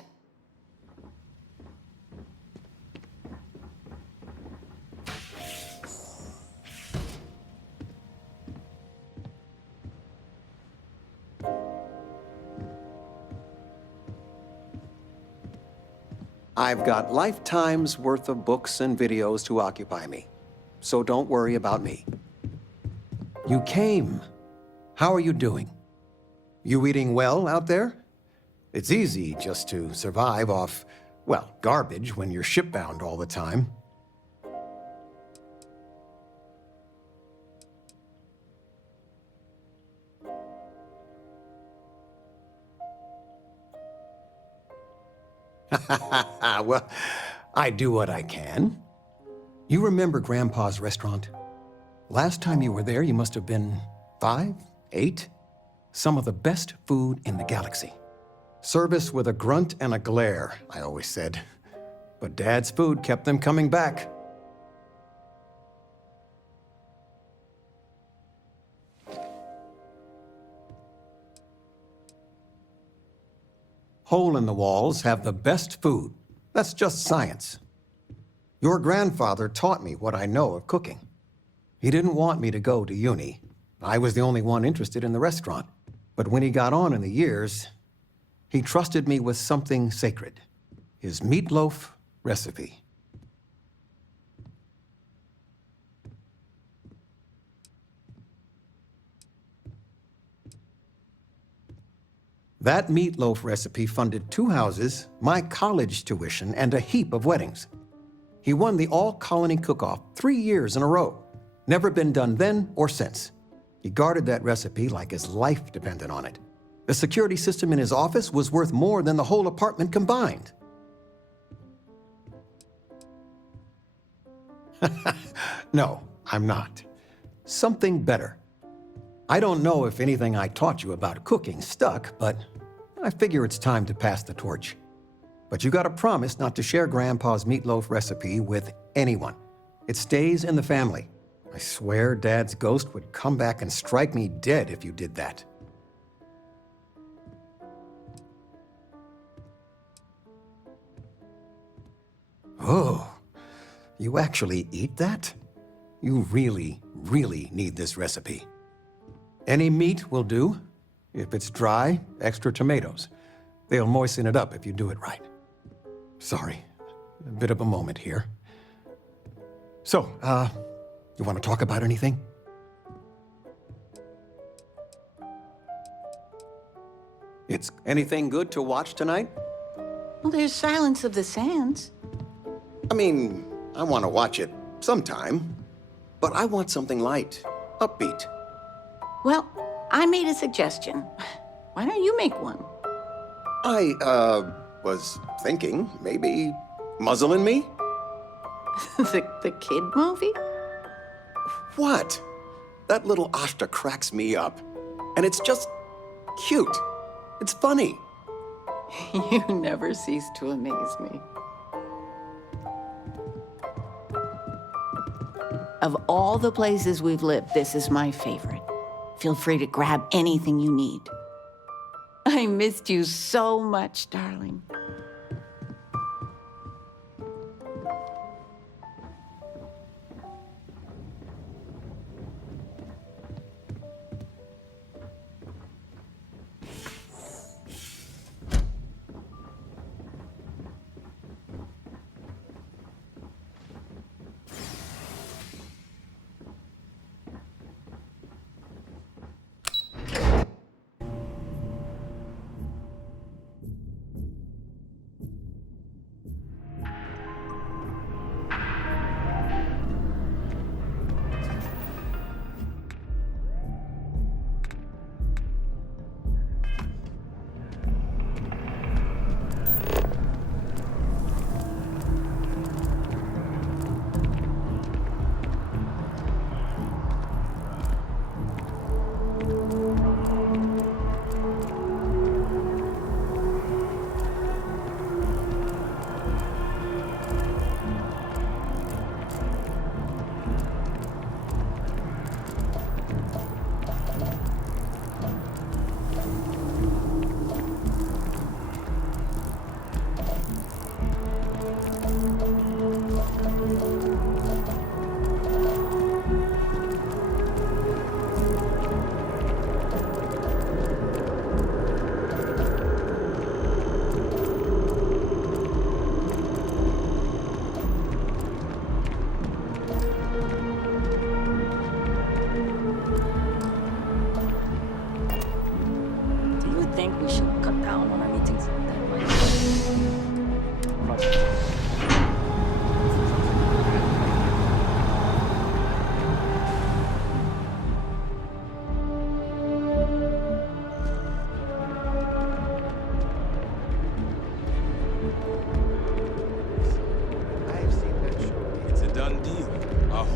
I've got lifetimes worth of books and videos to occupy me, so don't worry about me. You came. How are you doing? You eating well out there? It's easy just to survive off, well, garbage when you're shipbound all the time. Well, I do what I can. You remember Grandpa's restaurant? Last time you were there, you must have been 5, 8. Some of the best food in the galaxy. Service with a grunt and a glare, I always said. But Dad's food kept them coming back. Hole-in-the-walls have the best food. That's just science. Your grandfather taught me what I know of cooking. He didn't want me to go to uni. I was the only one interested in the restaurant. But when he got on in the years, he trusted me with something sacred. His meatloaf recipe. That meatloaf recipe funded 2 houses, my college tuition, and a heap of weddings. He won the all-colony cook-off 3 years in a row. Never been done then or since. He guarded that recipe like his life depended on it. The security system in his office was worth more than the whole apartment combined. No, I'm not. Something better. I don't know if anything I taught you about cooking stuck, but I figure it's time to pass the torch. But you gotta promise not to share Grandpa's meatloaf recipe with anyone. It stays in the family. I swear Dad's ghost would come back and strike me dead if you did that. Oh, you actually eat that? You really, really need this recipe. Any meat will do. If it's dry, extra tomatoes. They'll moisten it up if you do it right. Sorry, a bit of a moment here. So, you want to talk about anything? It's anything good to watch tonight? Well, there's Silence of the Sands. I mean, I want to watch it sometime, but I want something light, upbeat. Well, I made a suggestion. Why don't you make one? I, was thinking maybe Muzzle and Me? the kid movie? What? That little Ashta cracks me up. And it's just cute. It's funny. You never cease to amaze me. Of all the places we've lived, this is my favorite. Feel free to grab anything you need. I missed you so much, darling.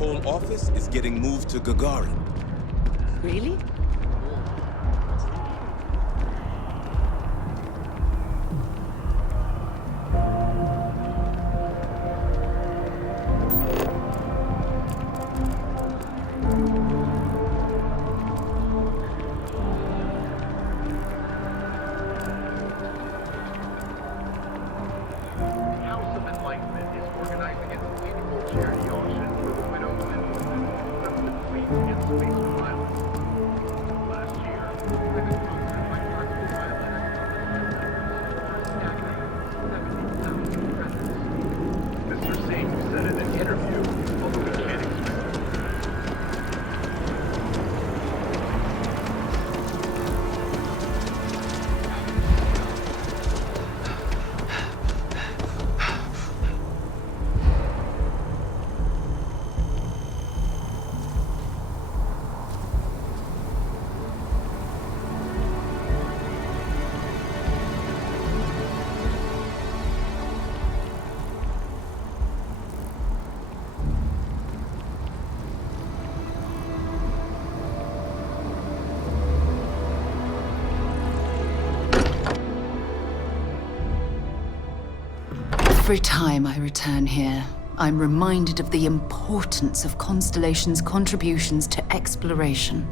whole office is getting moved to Gagarin. Really? House of Enlightenment is organizing its annual charity auction for the widows and orphans of the Queens Against Spaceship Violence. Last year, women sponsored by Starfield Mr. Singh said in an interview, although we can't expect Every time I return here, I'm reminded of the importance of Constellation's contributions to exploration.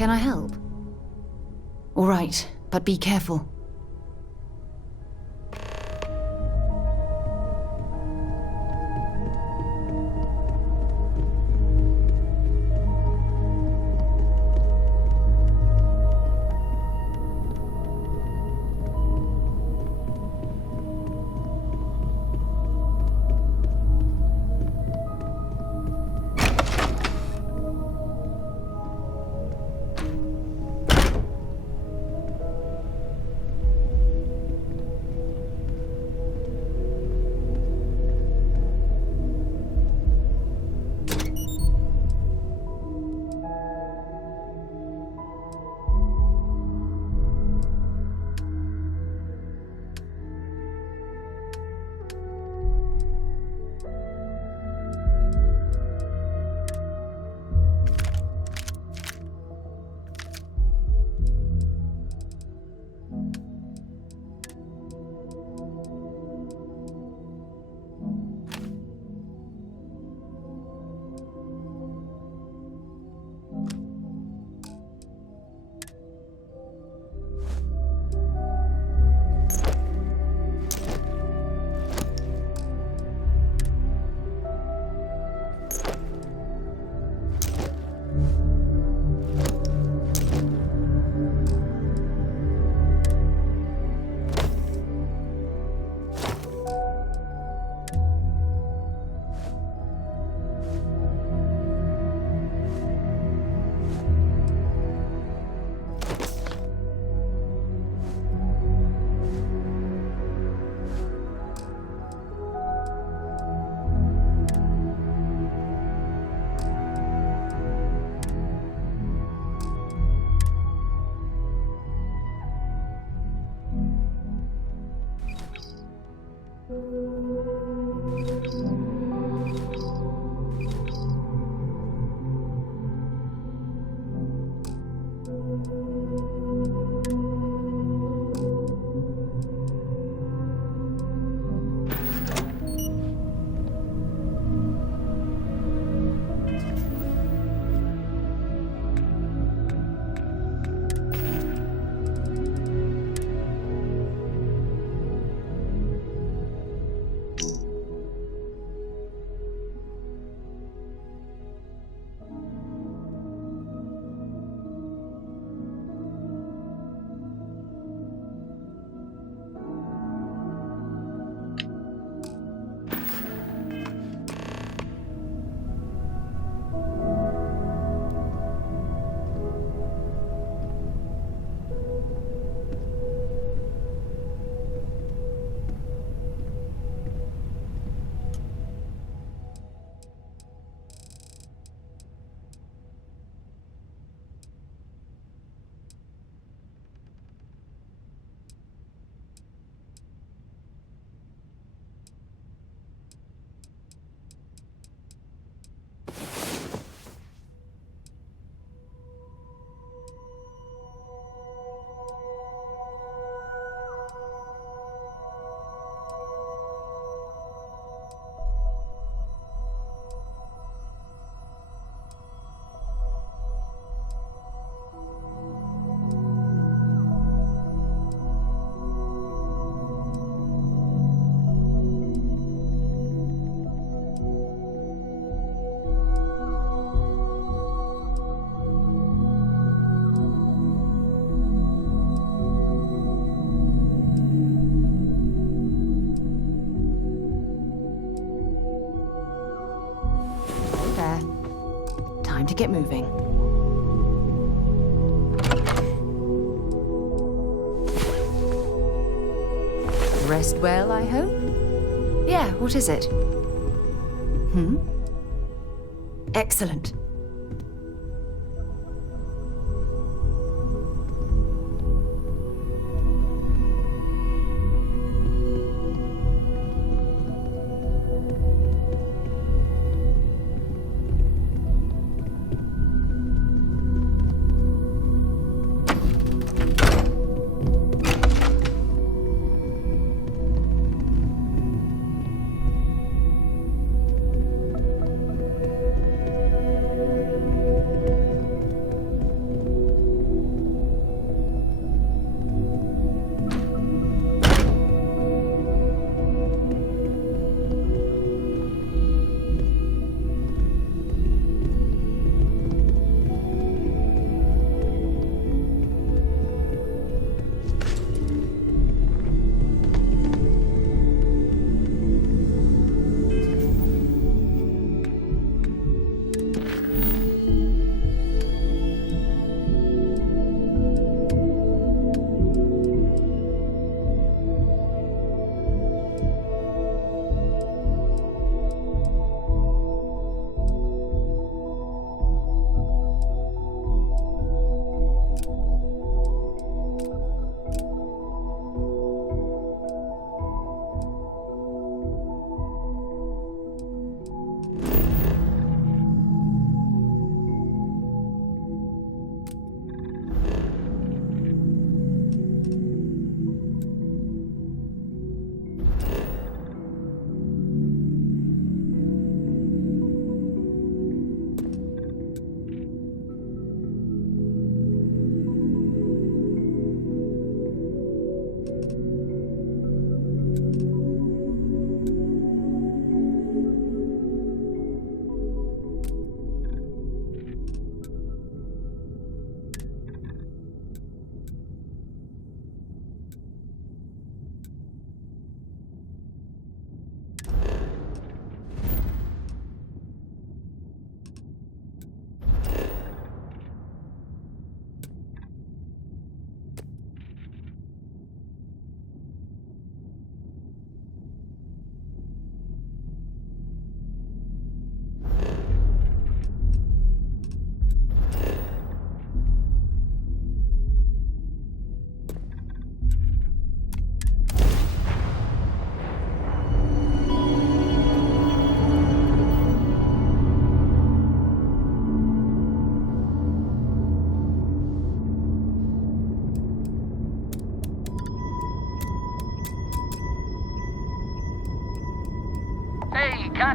Can I help? All right, but be careful. Time to get moving. Rest well, I hope? Yeah, what is it? Excellent.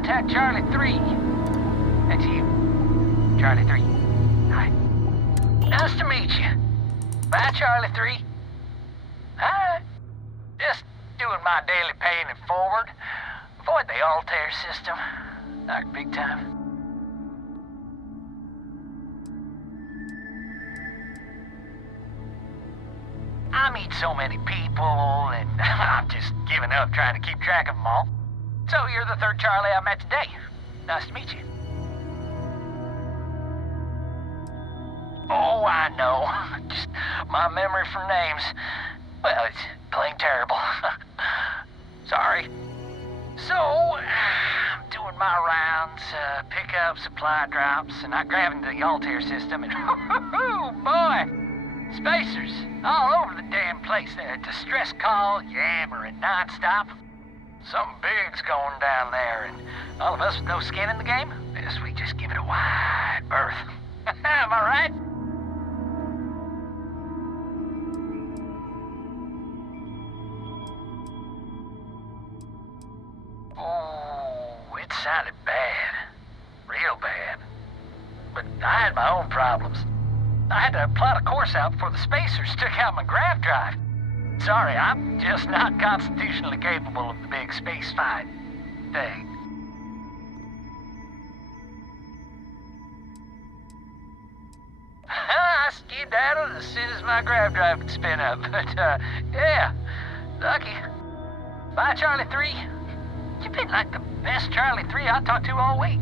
contact Charlie 3. That's you. Charlie 3. Hi. Nice to meet you. Bye, Charlie 3. Hi. Just doing my daily paying it forward. Avoid the Altair system. Like big time. I meet so many people, and I'm just giving up trying to keep track of them all. So you're the third Charlie I met today. Nice to meet you. Oh, I know. Just my memory for names. Well, it's plain terrible. Sorry. So, I'm doing my rounds, pick up supply drops, and I grab into the Altair system, and oh boy! Spacers all over the damn place. They're distress call, yammering nonstop. Something big's going down there, and all of us with no skin in the game, we just give it a wide berth. Am I right? Oh, it sounded bad. Real bad. But I had my own problems. I had to plot a course out before the spacers took out my grav drive. Sorry, I'm just not constitutionally capable of the big space fight thing. I skedaddled as soon as my grav drive could spin up, but yeah, lucky. Bye, Charlie 3. You've been like the best Charlie 3 I talked to all week.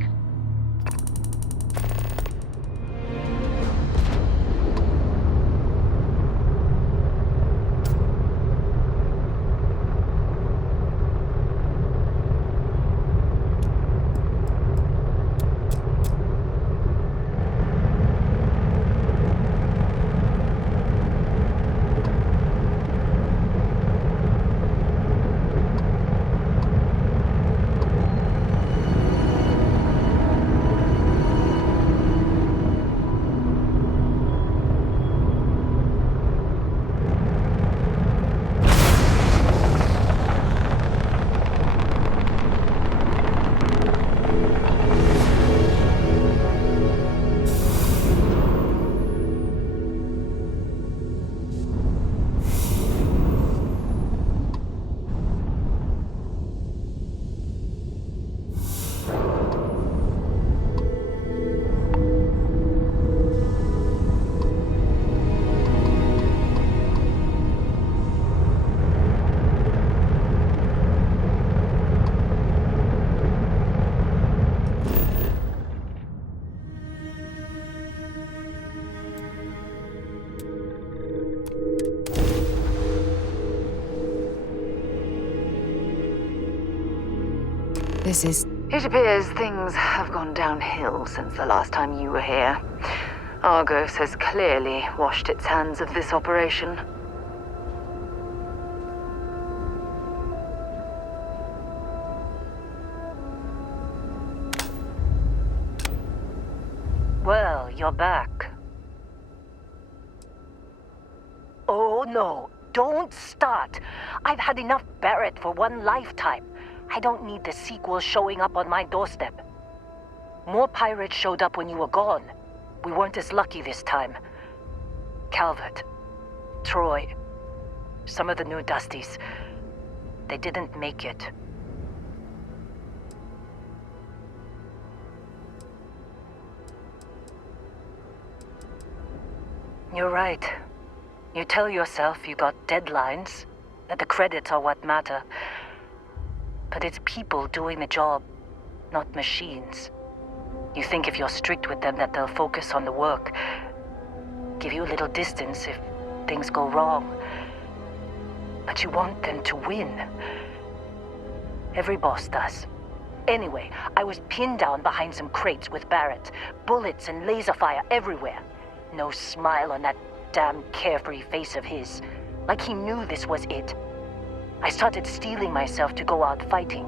This is... It appears things have gone downhill since the last time you were here. Argos has clearly washed its hands of this operation. Well, you're back. Oh, no. Don't start. I've had enough Barrett for one lifetime. I don't need the sequel showing up on my doorstep. More pirates showed up when you were gone. We weren't as lucky this time. Calvert, Troy, some of the new Dusties, they didn't make it. You're right. You tell yourself you got deadlines, that the credits are what matter. But it's people doing the job, not machines. You think if you're strict with them that they'll focus on the work, give you a little distance if things go wrong. But you want them to win. Every boss does. Anyway, I was pinned down behind some crates with Barrett. Bullets and laser fire everywhere. No smile on that damn carefree face of his. Like he knew this was it. I started steeling myself to go out fighting.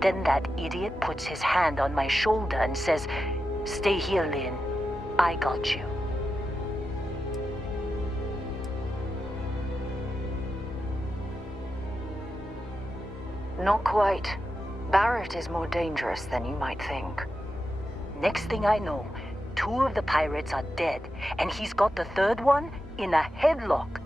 Then that idiot puts his hand on my shoulder and says, "Stay here, Lynn. I got you." Not quite. Barrett is more dangerous than you might think. Next thing I know, 2 of the pirates are dead, and he's got the 3rd one in a headlock.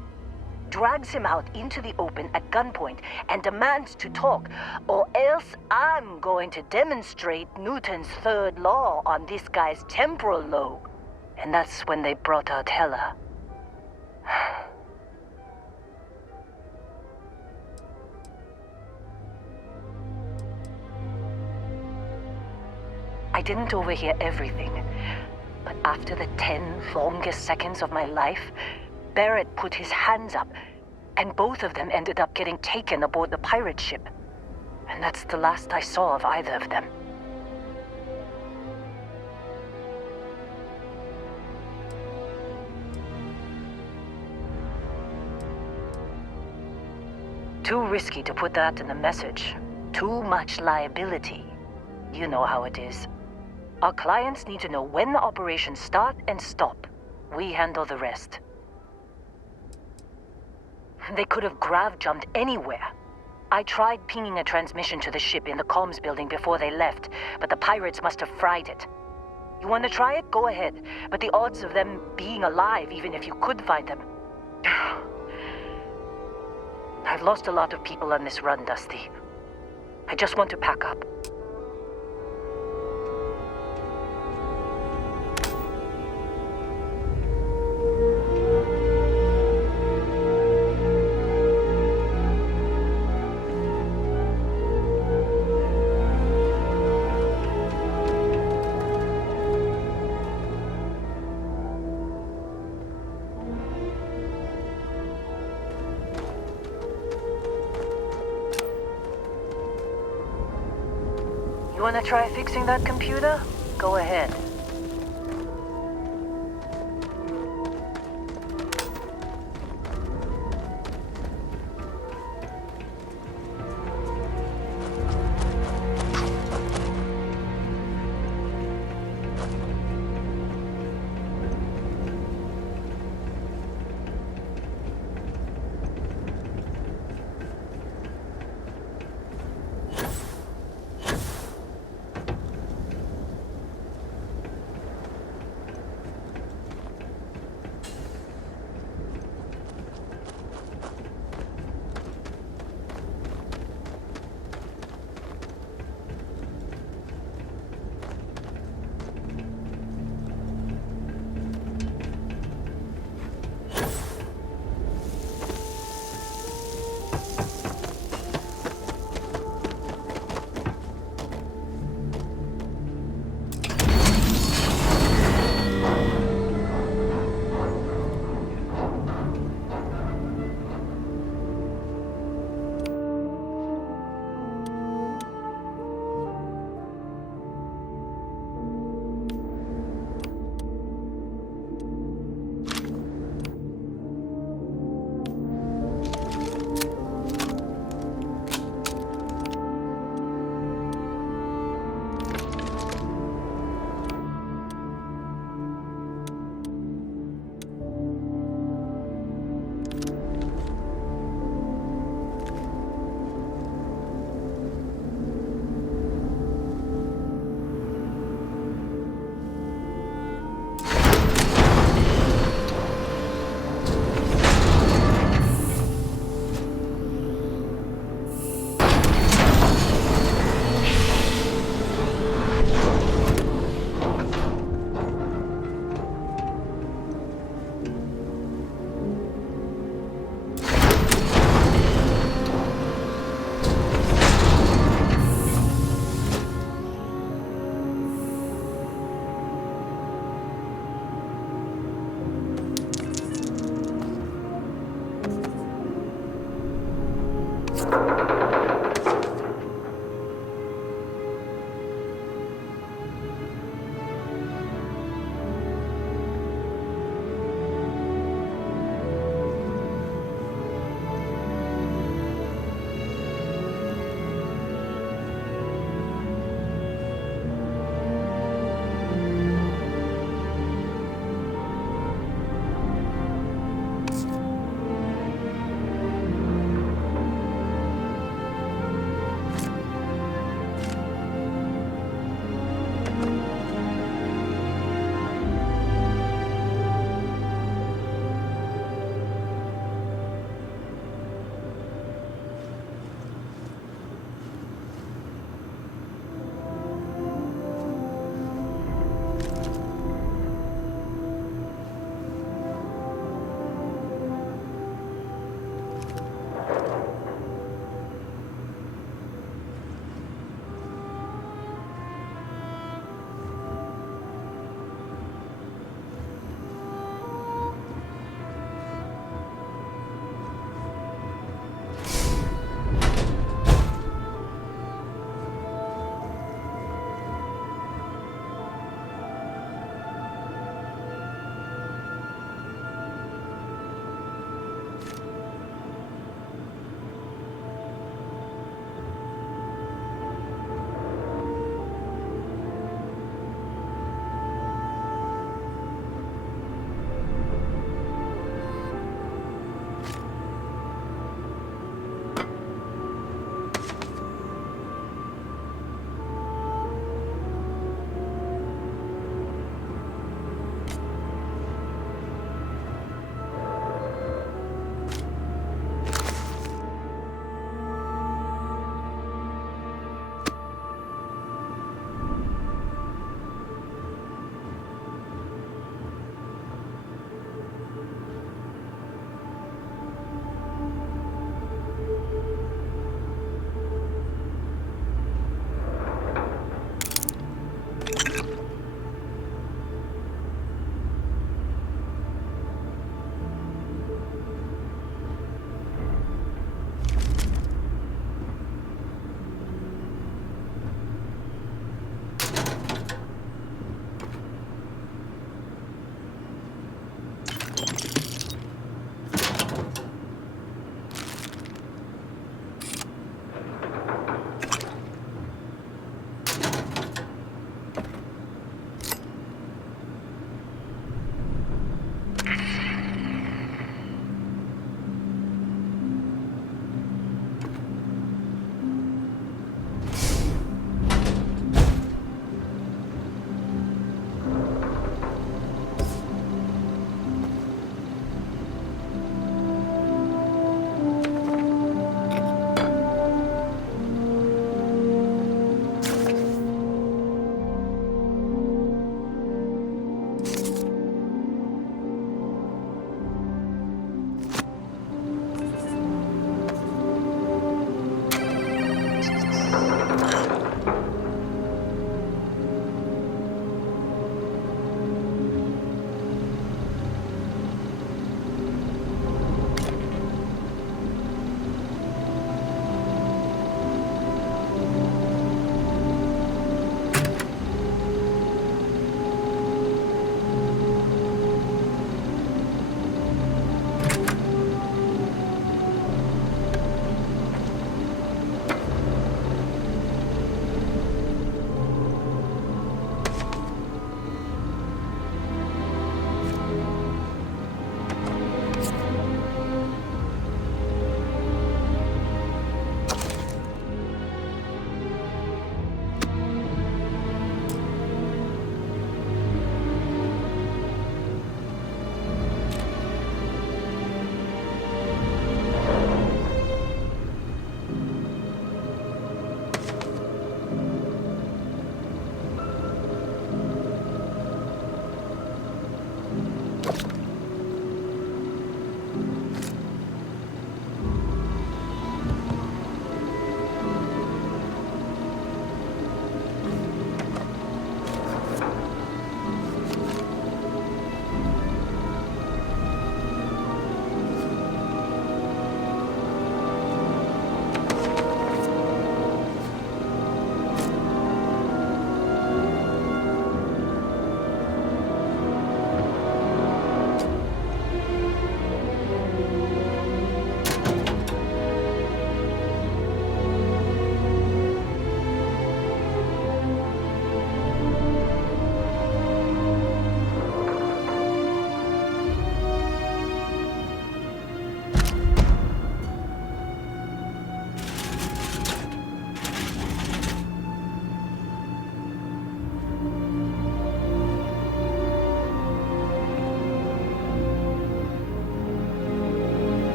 Drags him out into the open at gunpoint and demands to talk, or else I'm going to demonstrate Newton's 3rd law on this guy's temporal lobe. And that's when they brought out Hela. I didn't overhear everything, but after the 10 longest seconds of my life, Barrett put his hands up, and both of them ended up getting taken aboard the pirate ship. And that's the last I saw of either of them. Too risky to put that in the message. Too much liability. You know how it is. Our clients need to know when the operations start and stop. We handle the rest. They could have grav-jumped anywhere. I tried pinging a transmission to the ship in the comms building before they left, but the pirates must have fried it. You want to try it? Go ahead. But the odds of them being alive, even if you could find them... I've lost a lot of people on this run, Dusty. I just want to pack up. You want to try fixing that computer? Go ahead.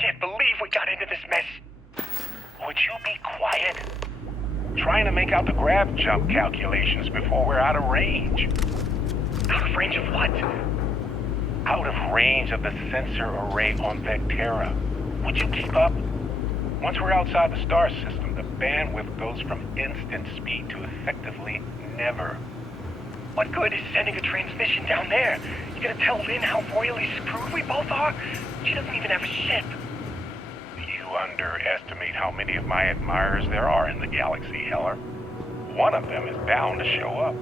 Can't believe we got into this mess. Would you be quiet? Trying to make out the grab jump calculations before we're out of range. Out of range of what? Out of range of the sensor array on Vectera. Would you keep up? Once we're outside the star system, the bandwidth goes from instant speed to effectively never. What good is sending a transmission down there? You gonna tell Lynn how royally screwed we both are? She doesn't even have a ship. You underestimate how many of my admirers there are in the galaxy, Heller. One of them is bound to show up,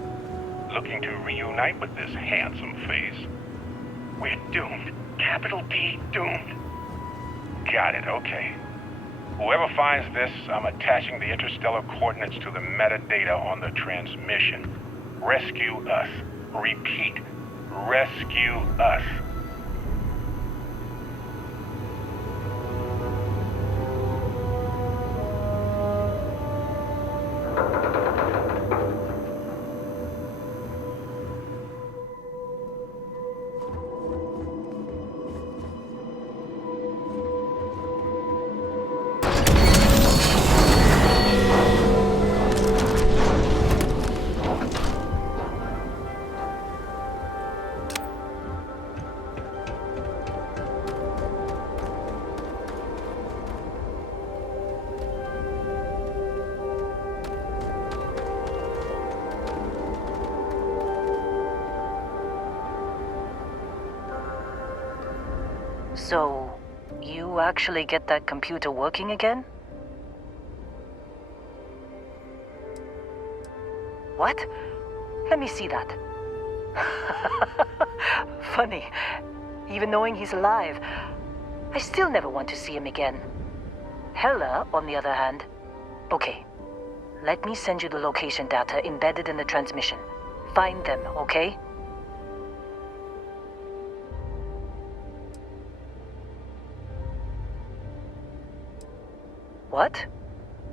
looking to reunite with this handsome face. We're doomed. Capital D, doomed. Got it, okay. Whoever finds this, I'm attaching the interstellar coordinates to the metadata on the transmission. Rescue us. Repeat. Rescue us. So, you actually get that computer working again? What? Let me see that. Funny. Even knowing he's alive, I still never want to see him again. Hella, on the other hand. Okay. Let me send you the location data embedded in the transmission. Find them, okay? What?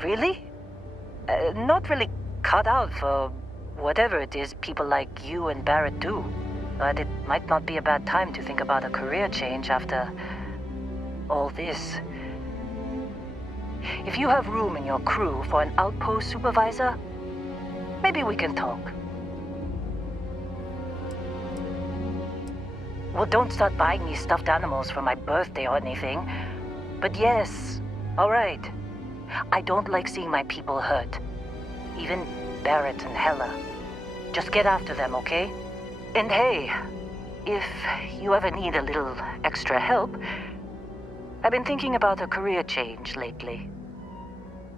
Really? Not really cut out for whatever it is people like you and Barrett do. But it might not be a bad time to think about a career change after all this. If you have room in your crew for an outpost supervisor, maybe we can talk. Well, don't start buying me stuffed animals for my birthday or anything. But yes, all right. I don't like seeing my people hurt. Even Barrett and Hella. Just get after them, okay? And hey, if you ever need a little extra help, I've been thinking about a career change lately.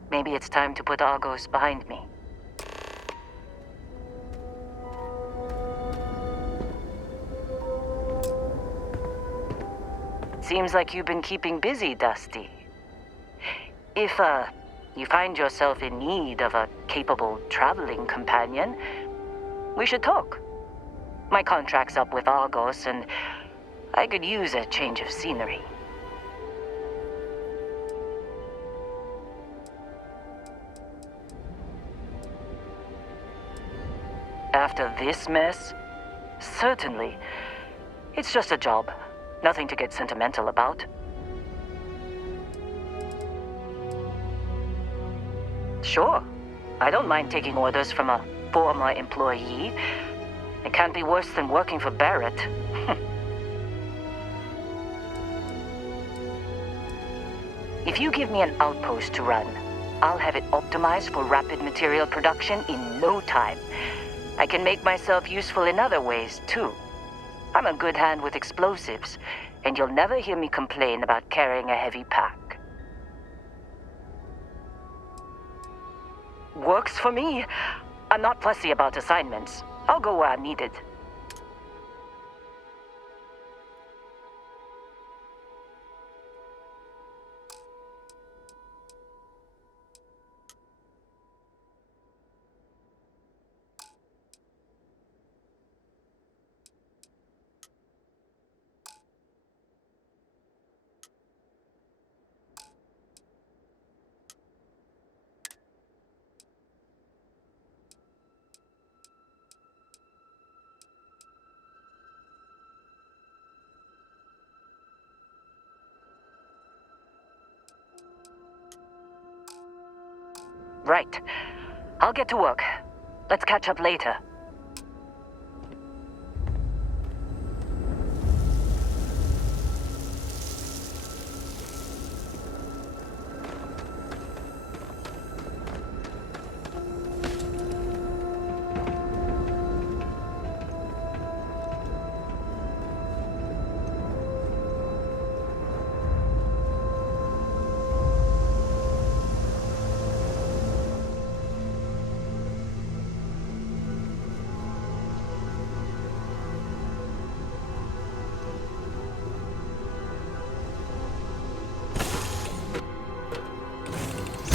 Maybe it's time to put Argos behind me. Seems like you've been keeping busy, Dusty. If, you find yourself in need of a capable traveling companion, we should talk. My contract's up with Argos, and I could use a change of scenery. After this mess? Certainly. It's just a job. Nothing to get sentimental about. Sure. I don't mind taking orders from a former employee. It can't be worse than working for Barrett. If you give me an outpost to run, I'll have it optimized for rapid material production in no time. I can make myself useful in other ways, too. I'm a good hand with explosives, and you'll never hear me complain about carrying a heavy pack. Works for me. I'm not fussy about assignments. I'll go where I'm needed. Right. I'll get to work. Let's catch up later.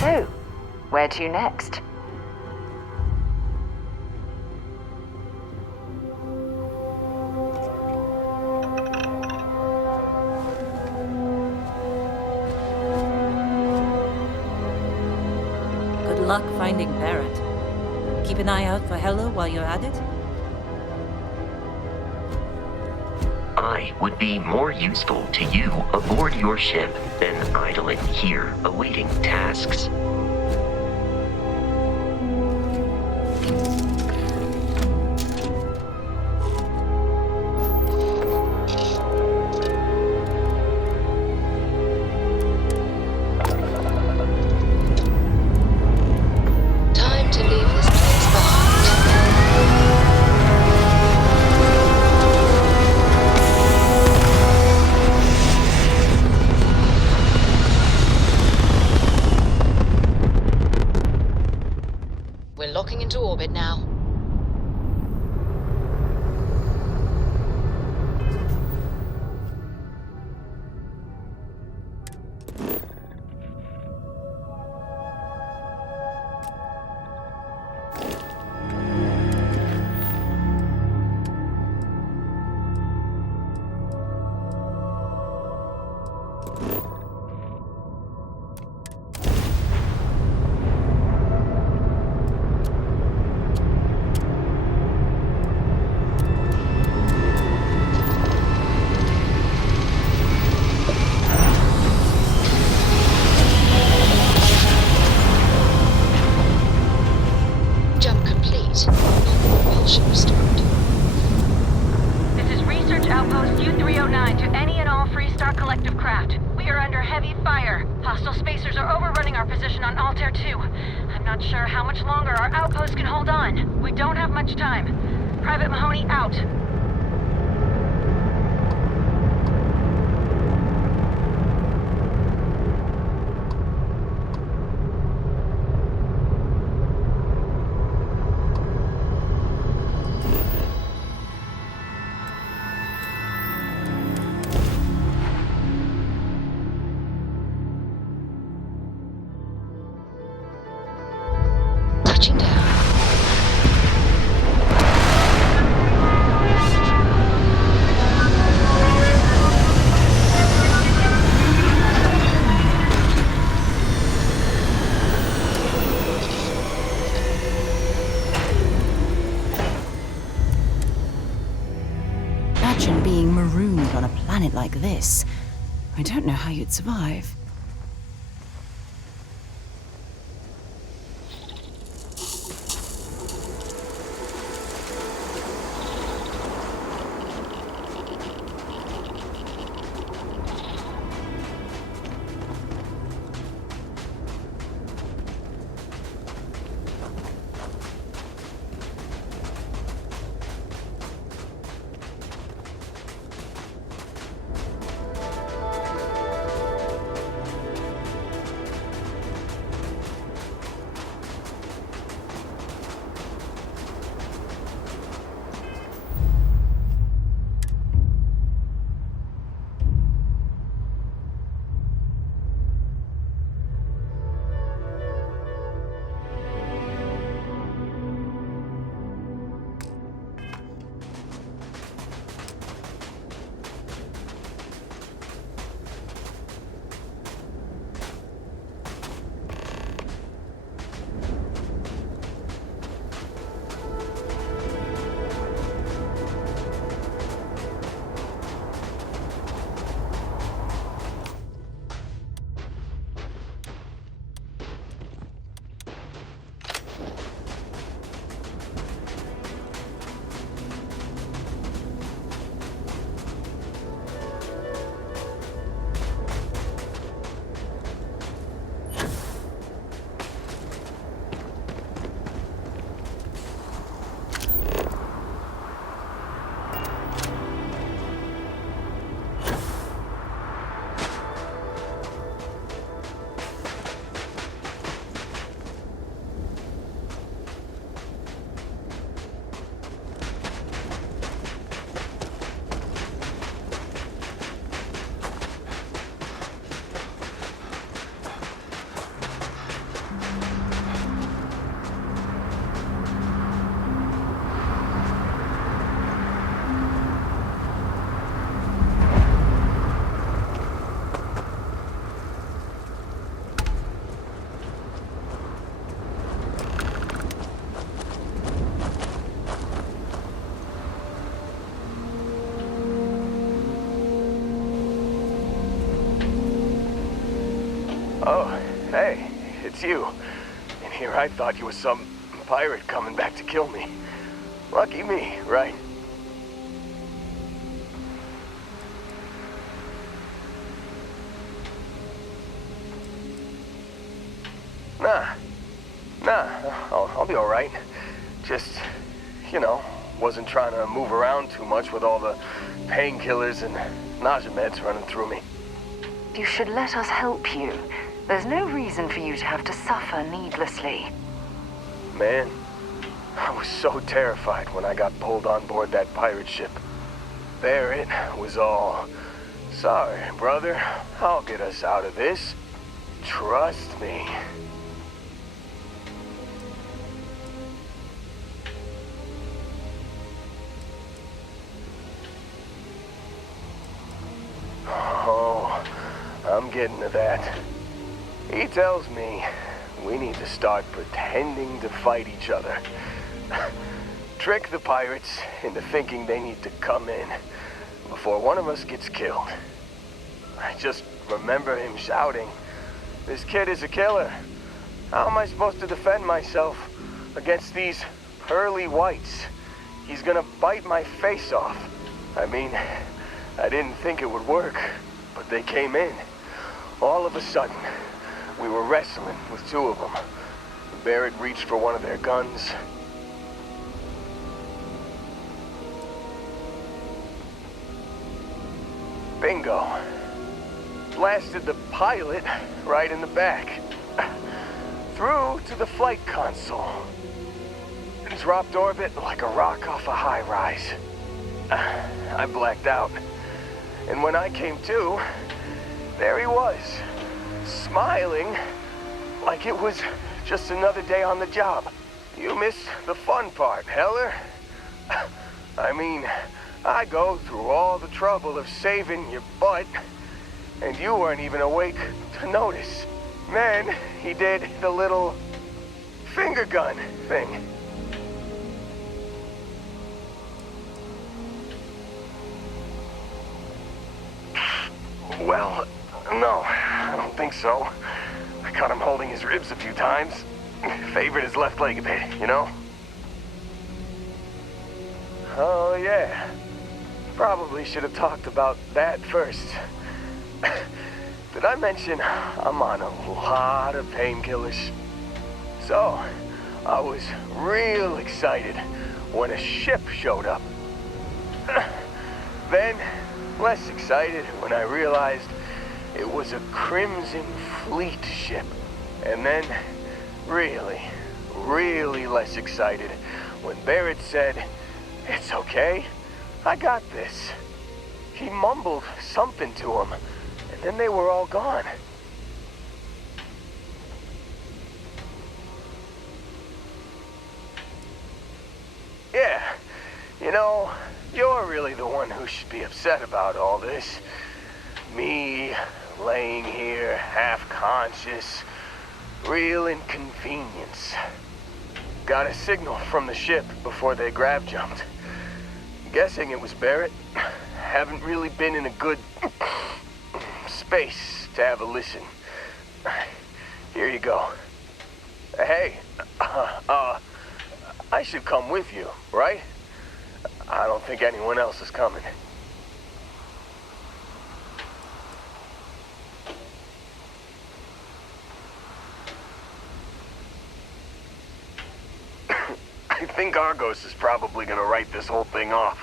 So, where to next? Good luck finding Barrett. Keep an eye out for Hella while you're at it. I would be more useful to you aboard your ship than idling here awaiting tasks. Time to leave this place behind. We're locking into orbit now. Jump complete. Propulsion restored. This is Research Outpost U-309 to any and all Freestar Collective craft. We are under heavy fire. Hostile spacers are overrunning our position on Altair 2. I'm not sure how much longer our outpost can hold on. We don't have much time. Private Mahoney out. Touching down. Imagine being marooned on a planet like this. I don't know how you'd survive. Oh, hey, it's you. And here I thought you was some pirate coming back to kill me. Lucky me, right? Nah, I'll be alright. Just, you know, wasn't trying to move around too much with all the painkillers and nausea meds running through me. You should let us help you. There's no reason for you to have to suffer needlessly. Man, I was so terrified when I got pulled on board that pirate ship. There it was all. Sorry, brother. I'll get us out of this. Trust me. Oh, I'm getting to that. He tells me we need to start pretending to fight each other. Trick the pirates into thinking they need to come in before one of us gets killed. I just remember him shouting, "This kid is a killer. How am I supposed to defend myself against these pearly whites? He's gonna bite my face off." I mean, I didn't think it would work, but they came in. All of a sudden, we were wrestling with two of them. Barrett reached for one of their guns. Bingo. Blasted the pilot right in the back. Through to the flight console. And dropped orbit like a rock off a high rise. I blacked out. And when I came to, there he was, smiling like it was just another day on the job. You missed the fun part, Heller. I mean, I go through all the trouble of saving your butt, and you weren't even awake to notice. Then he did the little finger gun thing. Well, no, I don't think so. I caught him holding his ribs a few times. Favored his left leg a bit, you know? Oh, yeah. Probably should have talked about that first. Did I mention I'm on a lot of painkillers? So, I was real excited when a ship showed up. Then, less excited when I realized it was a Crimson Fleet ship. And then, really less excited when Barrett said, "It's okay, I got this." He mumbled something to him, and then they were all gone. Yeah, you know, you're really the one who should be upset about all this. Me, laying here, half-conscious, real inconvenience. Got a signal from the ship before they grav jumped. Guessing it was Barrett. Haven't really been in a good space to have a listen. Here you go. Hey, I should come with you, right? I don't think anyone else is coming. I think Argos is probably gonna write this whole thing off.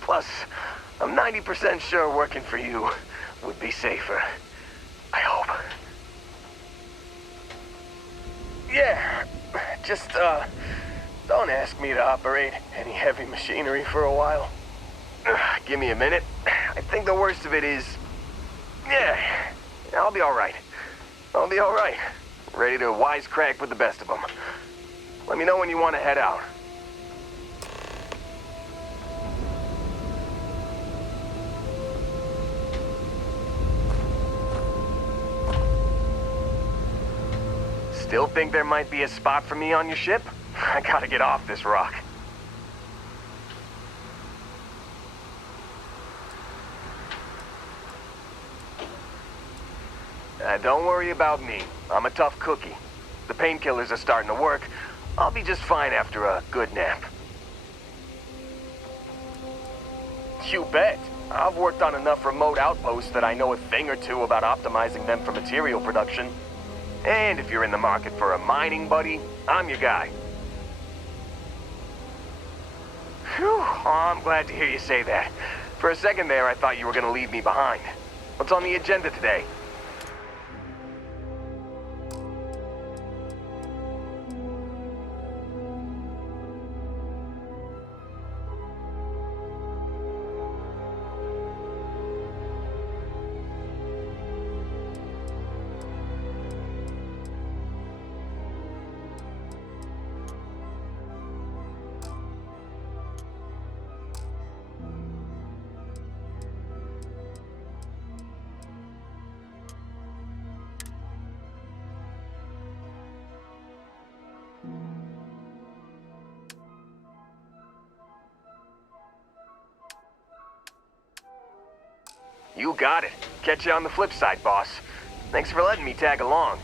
Plus, I'm 90% sure working for you would be safer. I hope. Yeah, just, don't ask me to operate any heavy machinery for a while. Give me a minute. I think the worst of it is... Yeah, I'll be alright. I'll be alright. Ready to wisecrack with the best of them. Let me know when you want to head out. Still think there might be a spot for me on your ship? I gotta get off this rock. Don't worry about me. I'm a tough cookie. The painkillers are starting to work. I'll be just fine after a good nap. You bet. I've worked on enough remote outposts that I know a thing or two about optimizing them for material production. And if you're in the market for a mining buddy, I'm your guy. Whew, oh, I'm glad to hear you say that. For a second there, I thought you were gonna leave me behind. What's on the agenda today? You got it. Catch you on the flip side, boss. Thanks for letting me tag along.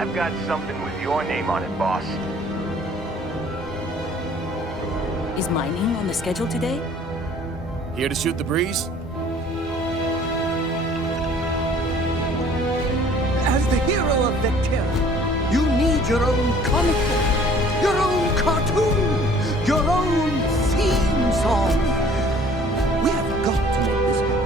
I've got something with your name on it, boss. Is mining on the schedule today? Here to shoot the breeze? As the hero of Vectera, you need your own comic book, your own cartoon, your own theme song. We have got to make this happen.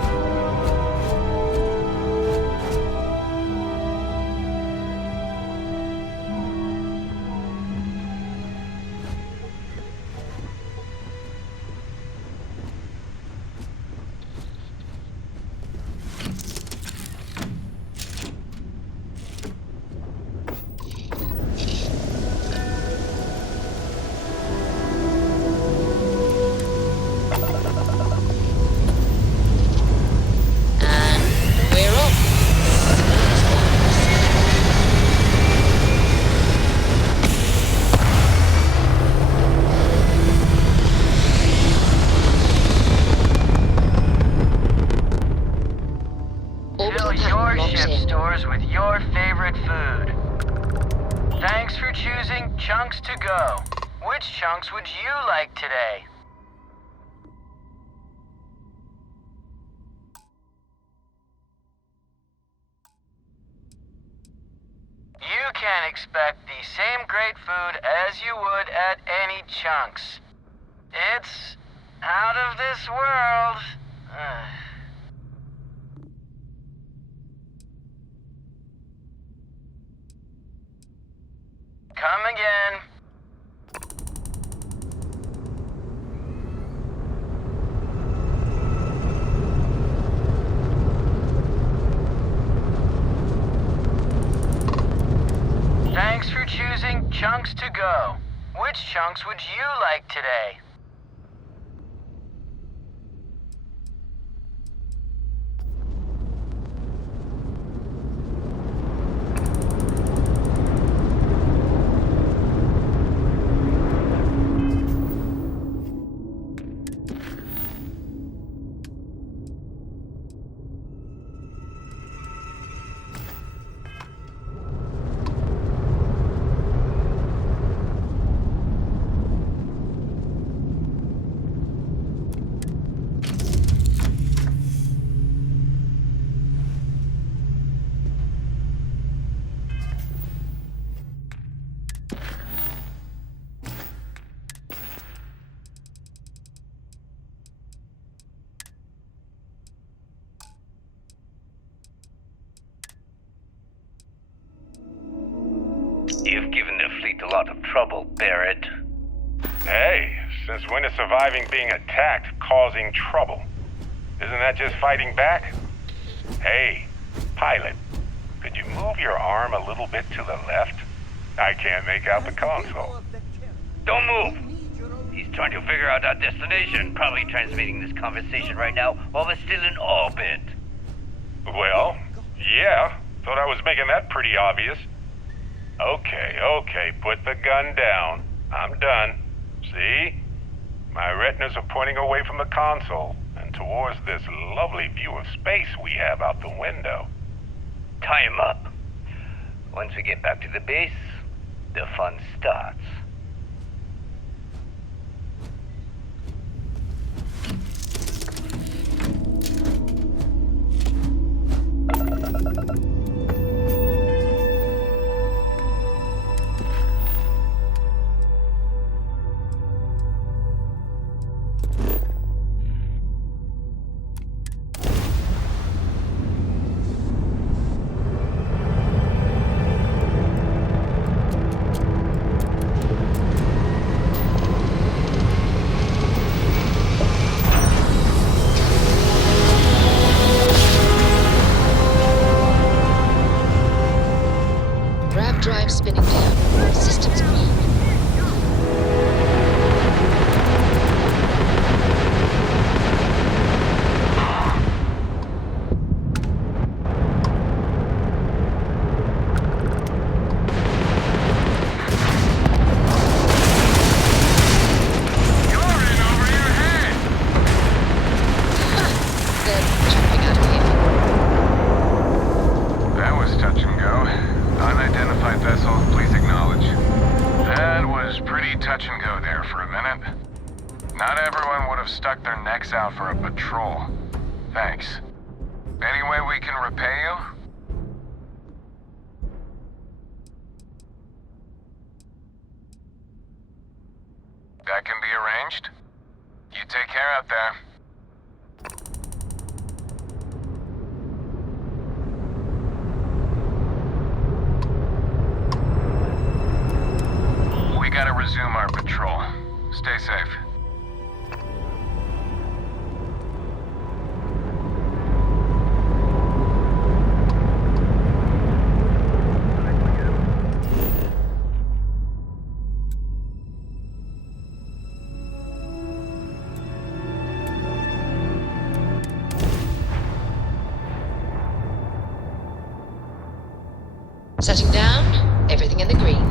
Fill your ship stores with your favorite food. Thanks for choosing Chunks to Go. Which chunks would you like today? You can expect the same great food as you would at any Chunks. It's out of this world. Come again. Thanks for choosing Chunks to Go. Which chunks would you like today? You've given the fleet a lot of trouble, Barrett. Hey, since when is surviving being attacked causing trouble? Isn't that just fighting back? Hey, pilot, could you move your arm a little bit to the left? I can't make out the console. Don't move! He's trying to figure out our destination, probably transmitting this conversation right now while we're still in orbit. Well, yeah, thought I was making that pretty obvious. Okay, put the gun down. I'm done. See? My retinas are pointing away from the console and towards this lovely view of space we have out the window. Tie him up. Once we get back to the base, the fun starts. Drive spinning down. Systems green. Out for a patrol. Thanks. Any way we can repay you? arranged. You take care out there. We gotta resume our patrol. Stay safe. Shutting down, everything in the green.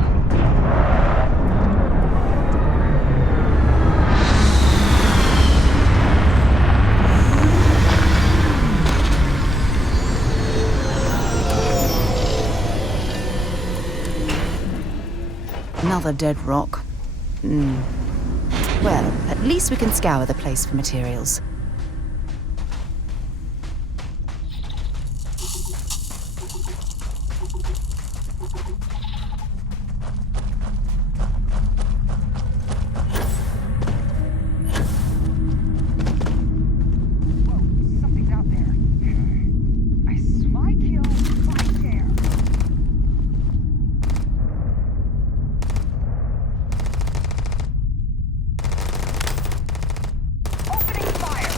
Another dead rock. Well, at least we can scour the place for materials. Opening fire!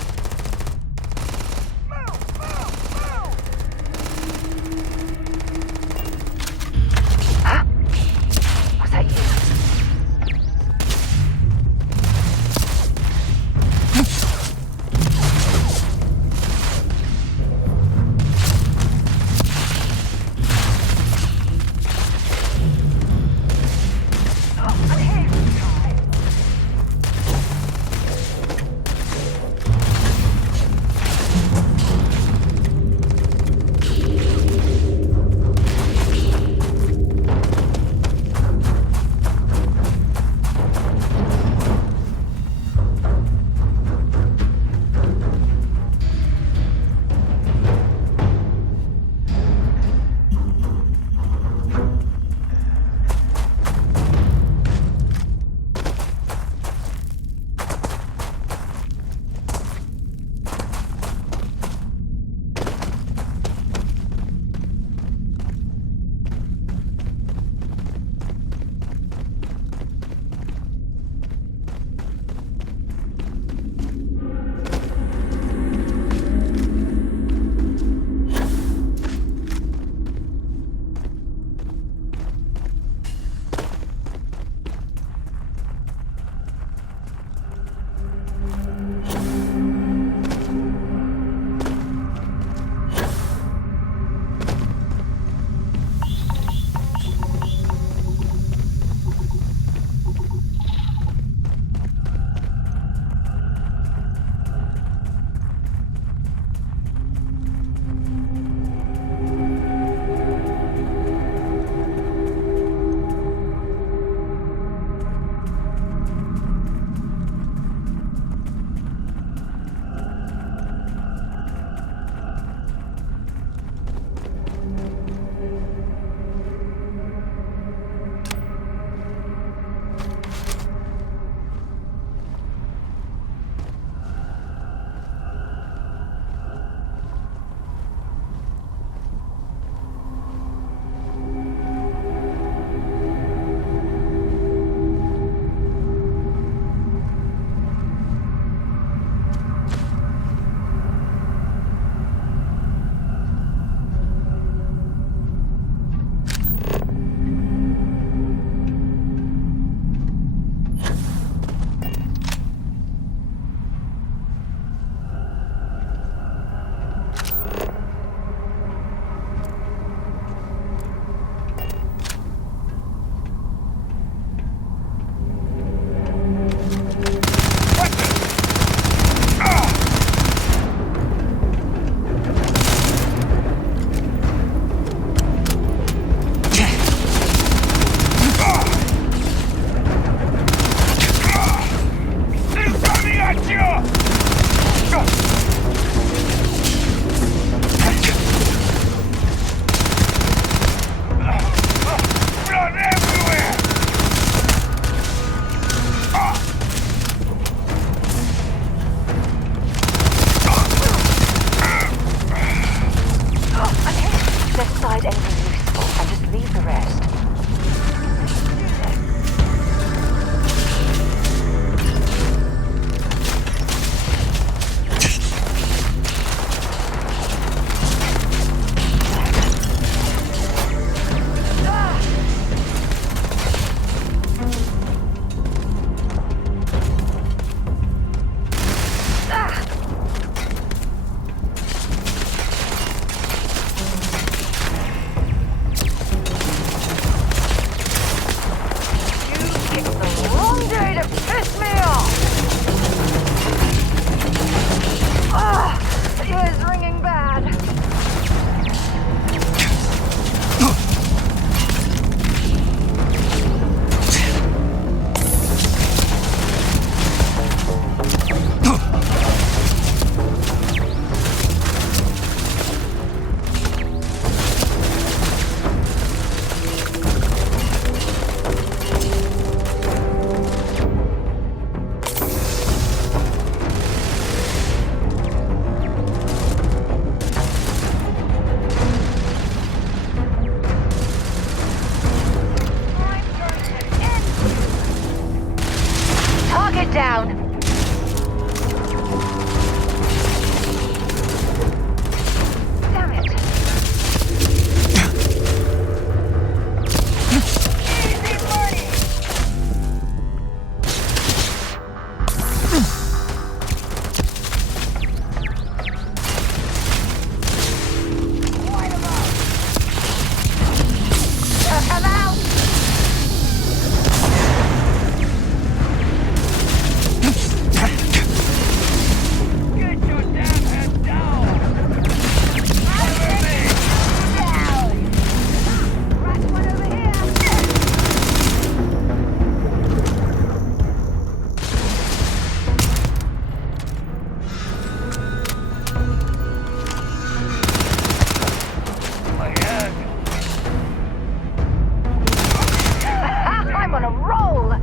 on a roll!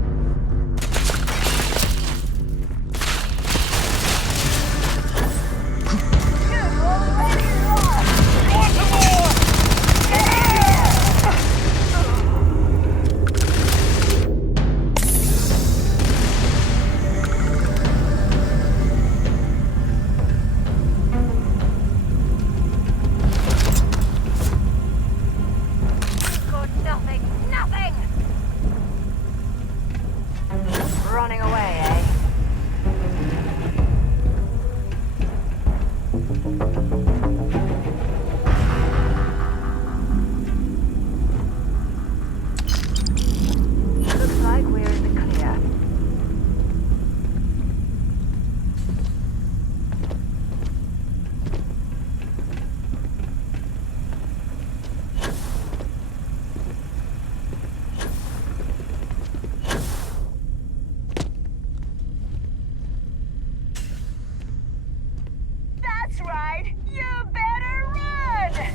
Running away, eh? Looks like we're in the clear. That's right! You better run!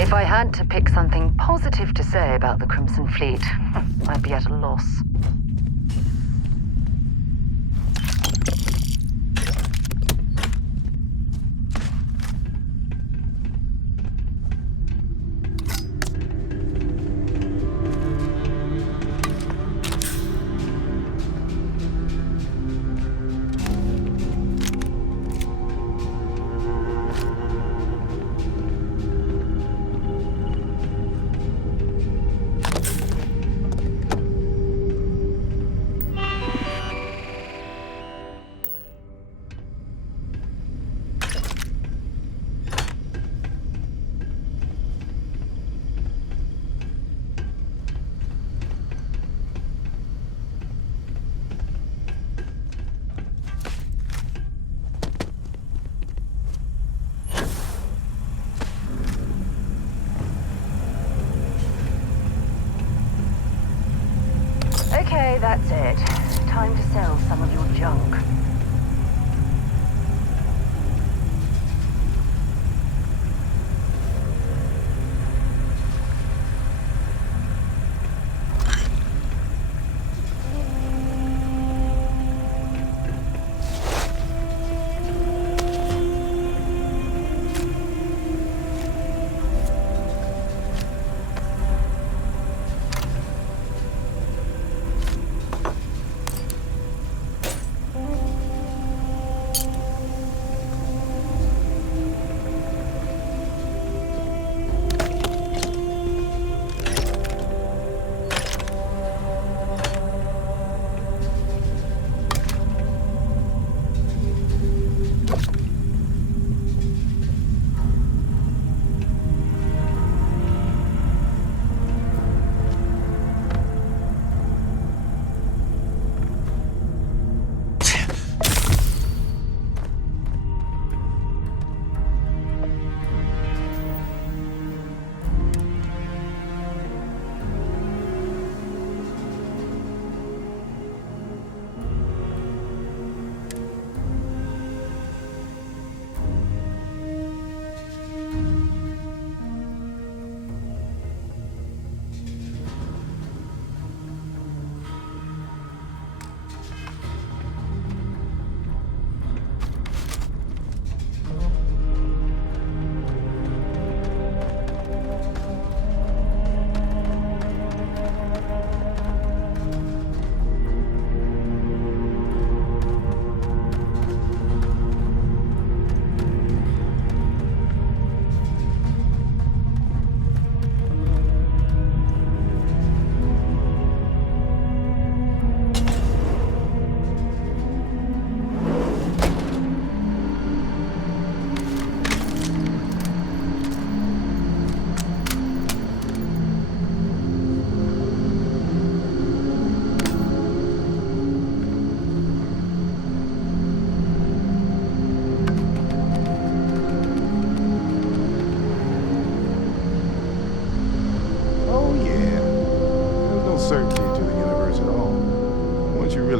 If I had to pick something positive to say about the Crimson Fleet, I'd be at a loss. Okay, that's it. Time to sell some of your junk.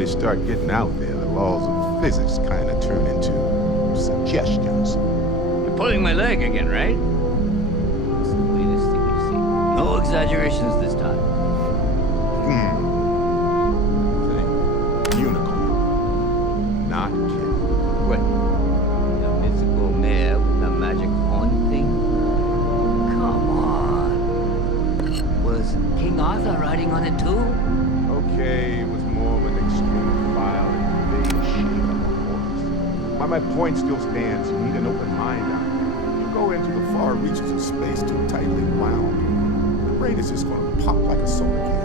Start getting out there, the laws of physics kind of turn into suggestions. You're pulling my leg again, right? It's the latest thing you've seen. No exaggerations this time. Unicorn. Not kid. What? The mythical mare with the magic horn thing? Come on. Was King Arthur riding on it too? Okay, it was more of an extreme file and big shape of a horse. But my point still stands. You need an open mind out there. You go into the far reaches of space too tightly wound, the brain is just going to pop like a soda can.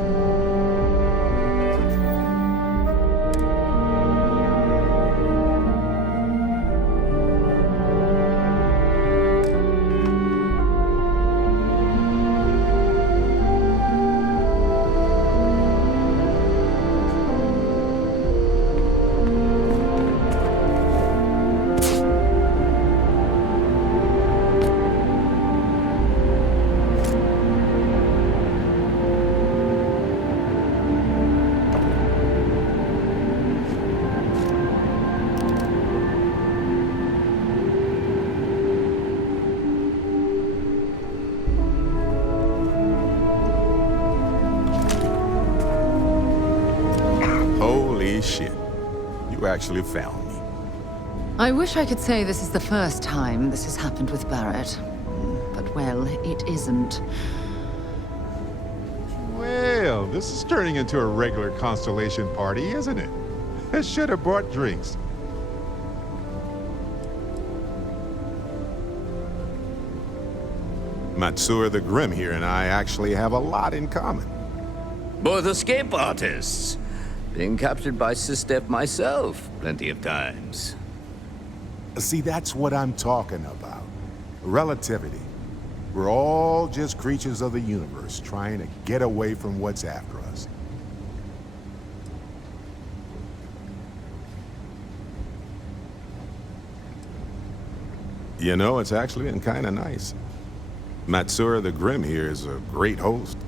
Shit. You actually found me. I wish I could say this is the first time this has happened with Barrett. But, well, it isn't. Well, this is turning into a regular Constellation party, isn't it? I should have brought drinks. Matsura the Grim here and I actually have a lot in common. Both escape artists. Been captured by Sistef myself plenty of times. See, that's what I'm talking about. Relativity. We're all just creatures of the universe trying to get away from what's after us. You know, it's actually been kind of nice. Matsura the Grim here is a great host.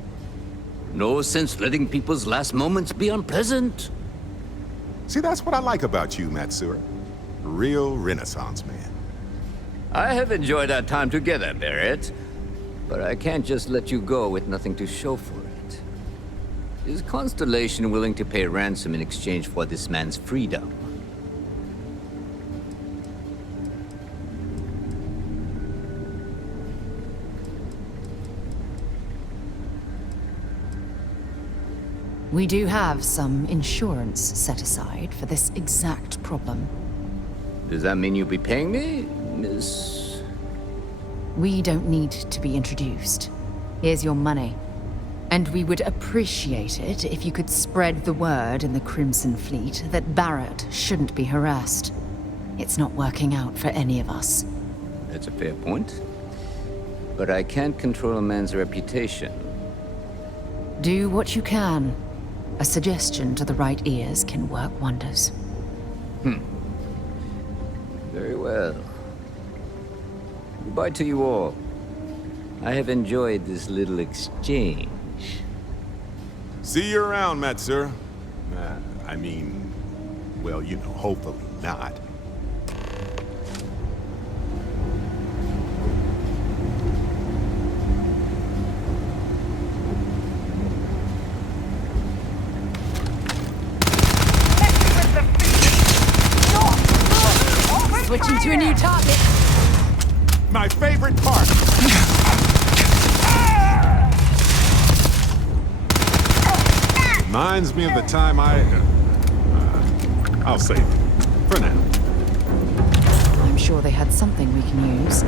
No sense letting people's last moments be unpleasant. See, that's what I like about you, Matsura. Real Renaissance man. I have enjoyed our time together, Barrett. But I can't just let you go with nothing to show for it. Is Constellation willing to pay ransom in exchange for this man's freedom? We do have some insurance set aside for this exact problem. Does that mean you'll be paying me, Miss... We don't need to be introduced. Here's your money. And we would appreciate it if you could spread the word in the Crimson Fleet that Barrett shouldn't be harassed. It's not working out for any of us. That's a fair point. But I can't control a man's reputation. Do what you can. A suggestion to the right ears can work wonders. Very well. Goodbye to you all. I have enjoyed this little exchange. See you around, Matsura. I mean, well, you know, hopefully not. Switching to a new target. My favorite part. Reminds me of the time I'll save it. For now. I'm sure they had something we can use.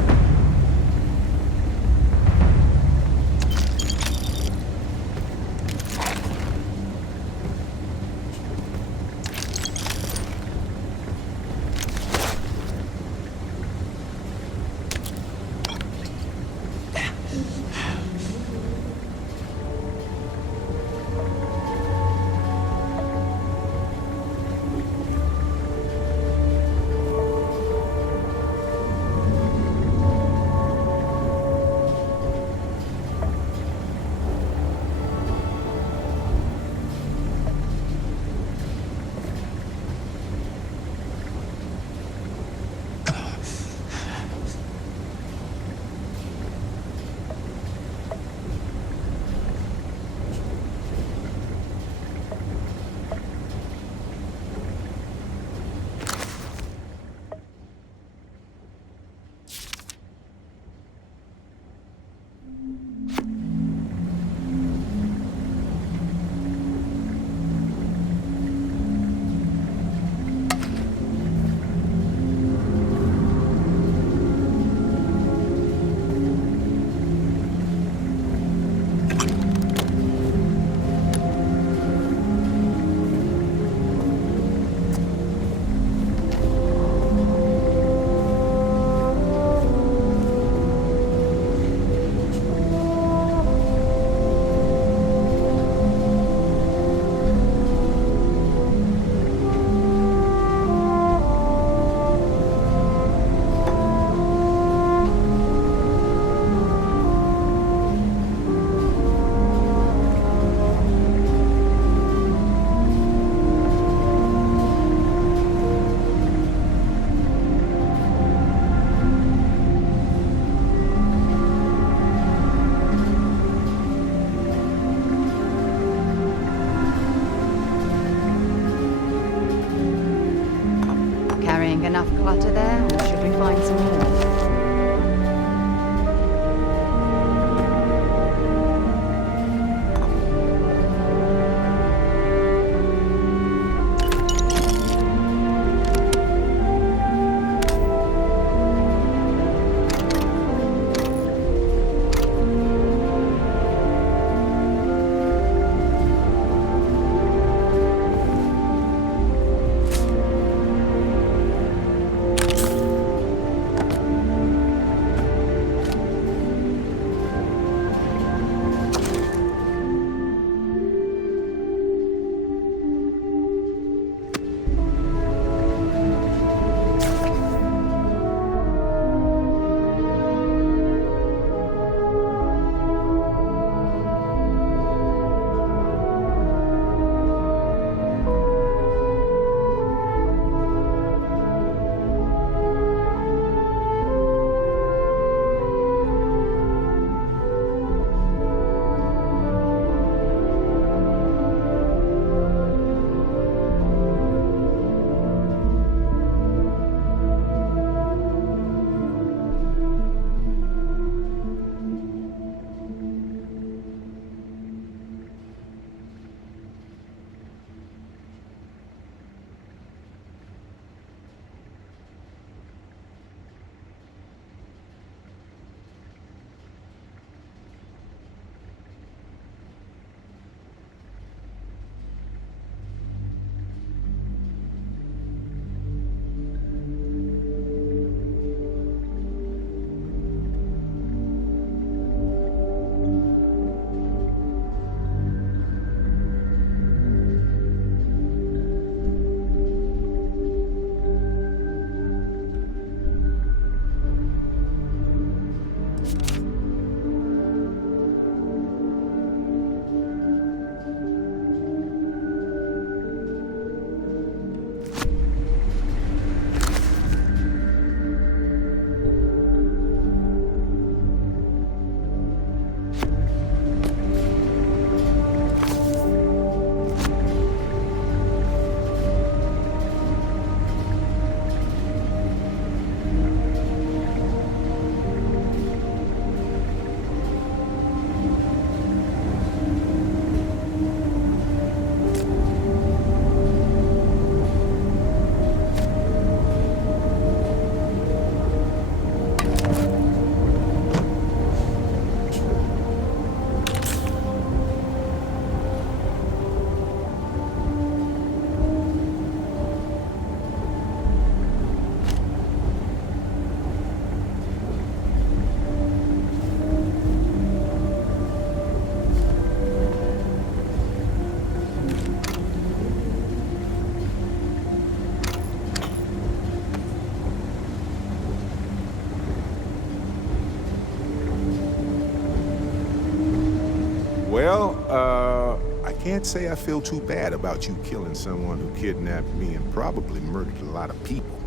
Well, I can't say I feel too bad about you killing someone who kidnapped me and probably murdered a lot of people.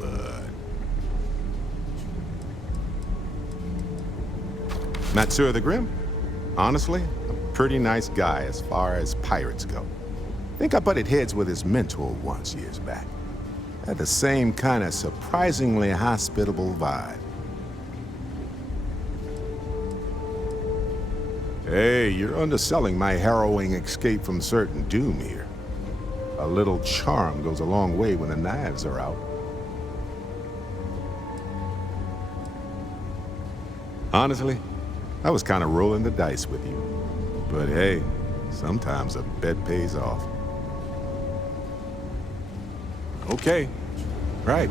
But... Matsur the Grim? Honestly, a pretty nice guy as far as pirates go. Think I butted heads with his mentor once years back. Had the same kind of surprisingly hospitable vibe. Hey, you're underselling my harrowing escape from certain doom here. A little charm goes a long way when the knives are out. Honestly, I was kind of rolling the dice with you. But hey, sometimes a bet pays off. Okay, right.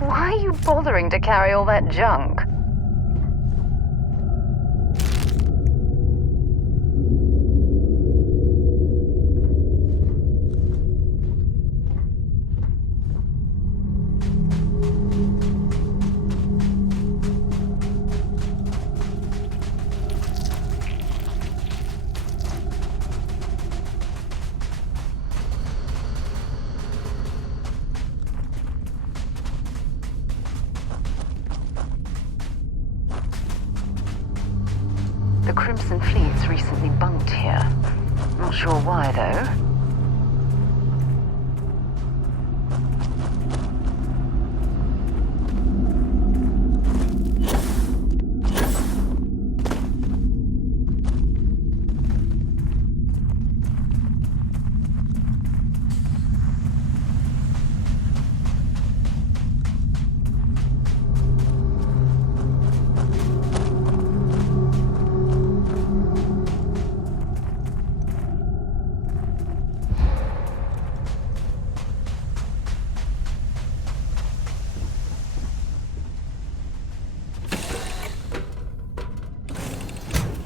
Why are you bothering to carry all that junk? The Crimson Fleet's recently bunked here. Not sure why, though.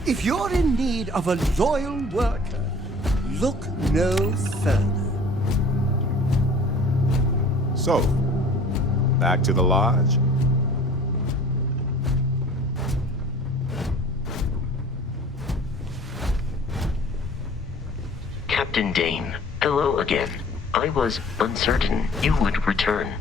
If you're in need of a loyal worker, look no further. So, back to the lodge? Captain Dane, hello again. I was uncertain you would return.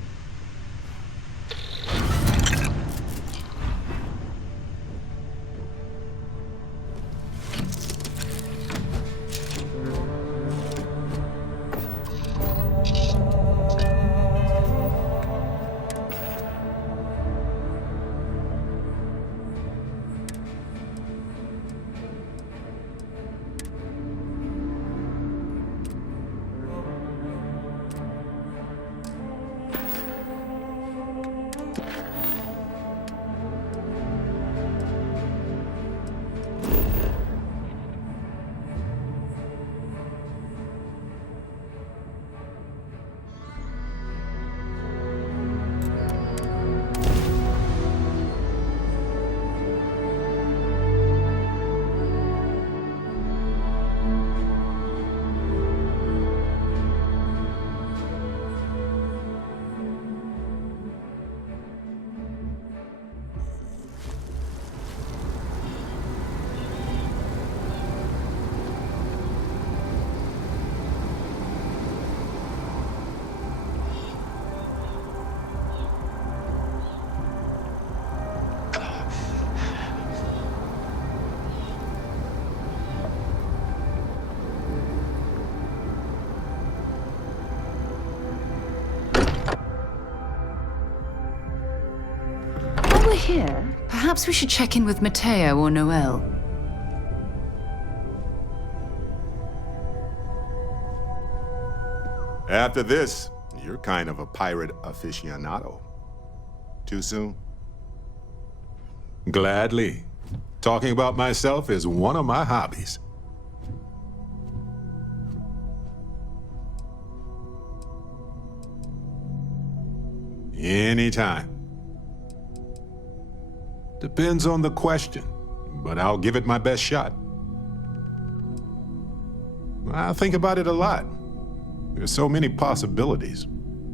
Here, perhaps we should check in with Mateo or Noel. After this, you're kind of a pirate aficionado. Too soon? Gladly. Talking about myself is one of my hobbies. Anytime. Depends on the question, but I'll give it my best shot. I think about it a lot. There's so many possibilities.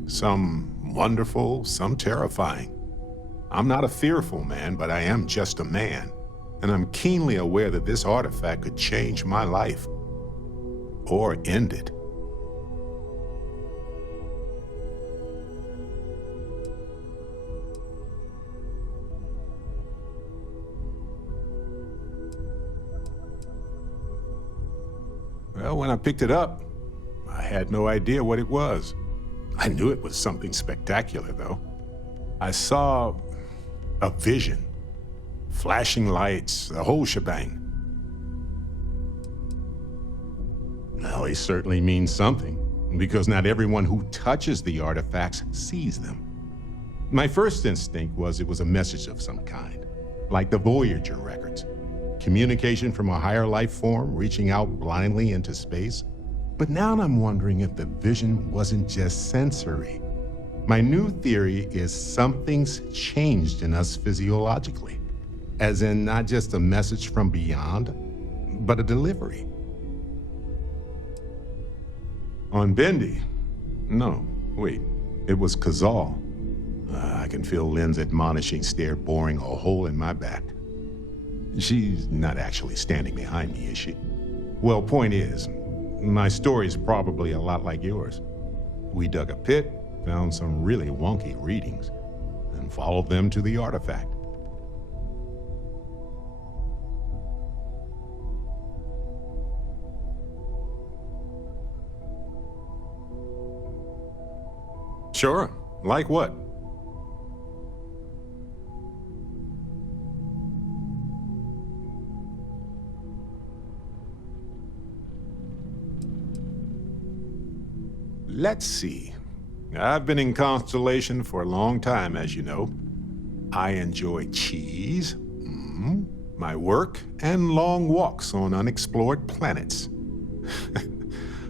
Some wonderful, some terrifying. I'm not a fearful man, but I am just a man. And I'm keenly aware that this artifact could change my life. Or end it. Well, when I picked it up, I had no idea what it was. I knew it was something spectacular, though. I saw a vision, flashing lights, the whole shebang. Well, it certainly means something, because not everyone who touches the artifacts sees them. My first instinct was it was a message of some kind, like the Voyager records. Communication from a higher life form reaching out blindly into space. But now I'm wondering if the vision wasn't just sensory. My new theory is something's changed in us physiologically. As in not just a message from beyond, but a delivery. On Bendy? No, wait, it was Kazal. I can feel Lynn's admonishing stare boring a hole in my back. She's not actually standing behind me, is she? Well, point is, my story's probably a lot like yours. We dug a pit, found some really wonky readings, and followed them to the artifact. Sure. Like what? Let's see. I've been in Constellation for a long time, as you know. I enjoy cheese, my work, and long walks on unexplored planets.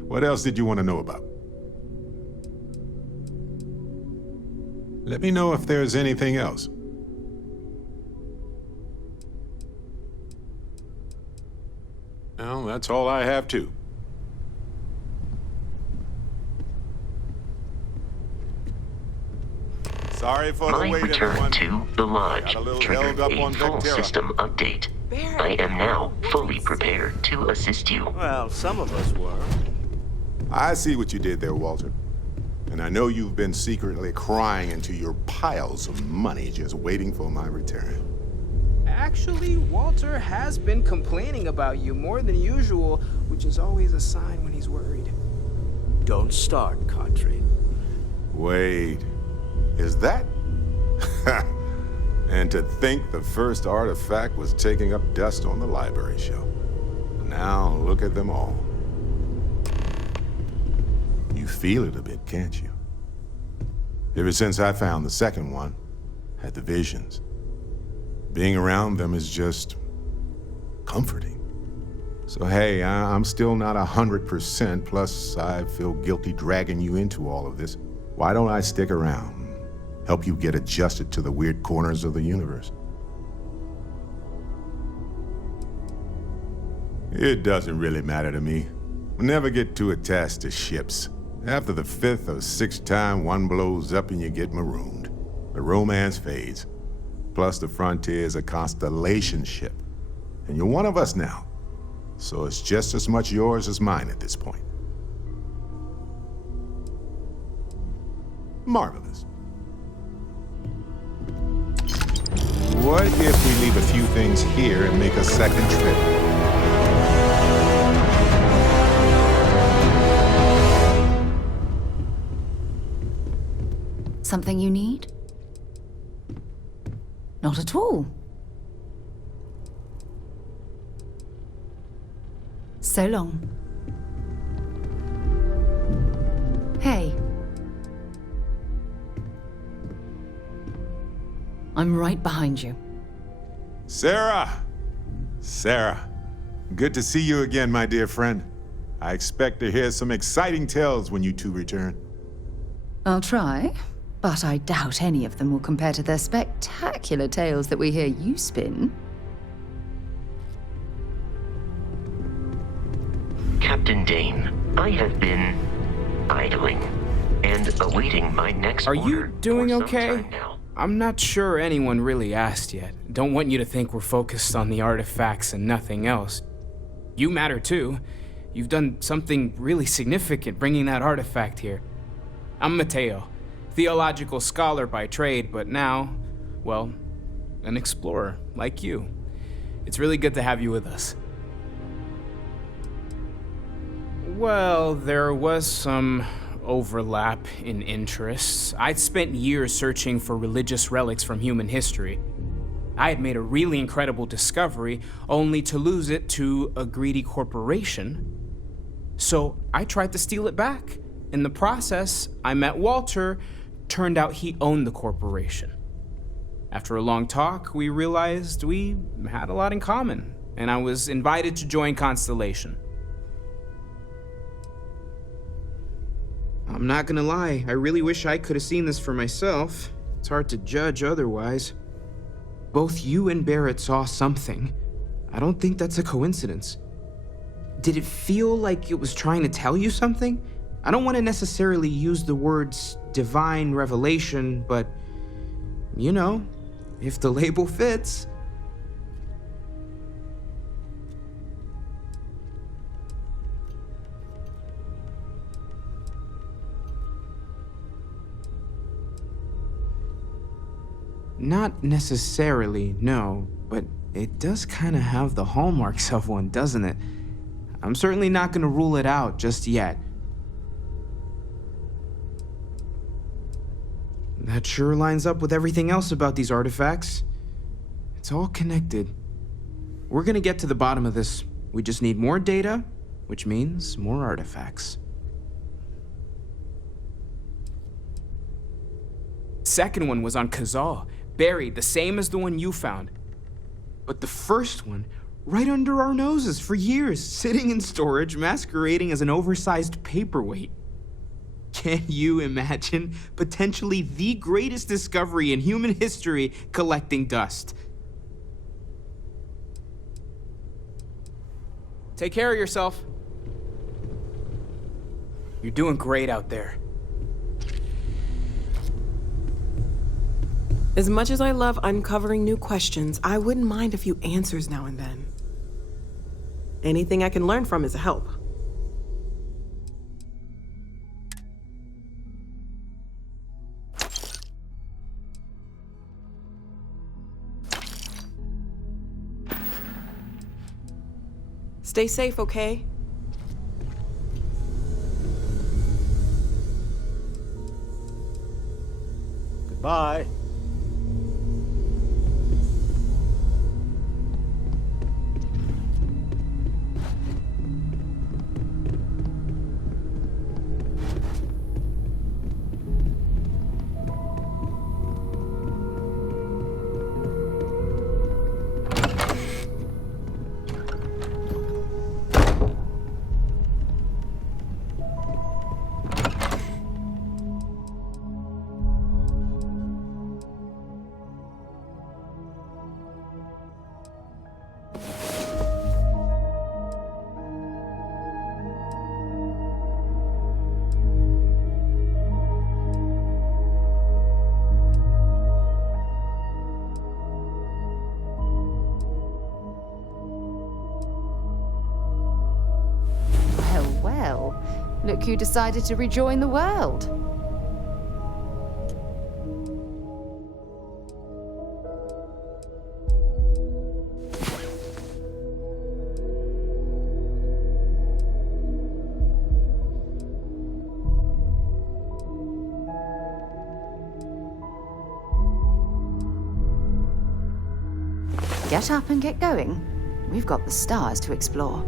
What else did you want to know about? Let me know if there's anything else. Well, that's all I have too. Sorry for the My wait, return everyone. to the lodge triggered a full system update. I am now fully prepared to assist you. Well, some of us were. I see what you did there, Walter. And I know you've been secretly crying into your piles of money just waiting for my return. Actually, Walter has been complaining about you more than usual, which is always a sign when he's worried. Don't start, Kadri. Wait, is that? And to think the first artifact was taking up dust on the library shelf. Now look at them all. You feel it a bit, can't you? Ever since I found the second one, had the visions. Being around them is just comforting. So hey, I'm still not 100%, plus I feel guilty dragging you into all of this. Why don't I stick around? Help you get adjusted to the weird corners of the universe. It doesn't really matter to me. Never get too attached to ships. After the 5th or 6th time one blows up and you get marooned, the romance fades. Plus the Frontier is a Constellation ship. And you're one of us now. So it's just as much yours as mine at this point. Marvelous. What if we leave a few things here and make a second trip? Something you need? Not at all. So long. Hey. I'm right behind you. Sarah! Sarah, good to see you again, my dear friend. I expect to hear some exciting tales when you two return. I'll try, but I doubt any of them will compare to the spectacular tales that we hear you spin. Captain Dane, I have been idling and awaiting my next order. Are you doing for some okay? time now. I'm not sure anyone really asked yet. Don't want you to think we're focused on the artifacts and nothing else. You matter too. You've done something really significant bringing that artifact here. I'm Mateo, theological scholar by trade, but now, well, an explorer like you. It's really good to have you with us. Well, there was some overlap in interests. I'd spent years searching for religious relics from human history. I had made a really incredible discovery, only to lose it to a greedy corporation. So I tried to steal it back. In the process, I met Walter. Turned out he owned the corporation. After a long talk, we realized we had a lot in common, and I was invited to join Constellation. I'm not gonna lie, I really wish I could have seen this for myself. It's hard to judge otherwise. Both you and Barrett saw something. I don't think that's a coincidence. Did it feel like it was trying to tell you something? I don't want to necessarily use the words divine revelation, but, you know, if the label fits. Not necessarily, no, but it does kind of have the hallmarks of one, doesn't it? I'm certainly not going to rule it out just yet. That sure lines up with everything else about these artifacts. It's all connected. We're gonna get to the bottom of this. We just need more data, which means more artifacts. Second one was on Kazal, buried, the same as the one you found. But the first one, right under our noses for years, sitting in storage, masquerading as an oversized paperweight. Can you imagine potentially the greatest discovery in human history collecting dust? Take care of yourself. You're doing great out there. As much as I love uncovering new questions, I wouldn't mind a few answers now and then. Anything I can learn from is a help. Stay safe, okay? Goodbye. Well, look who decided to rejoin the world. Get up and get going. We've got the stars to explore.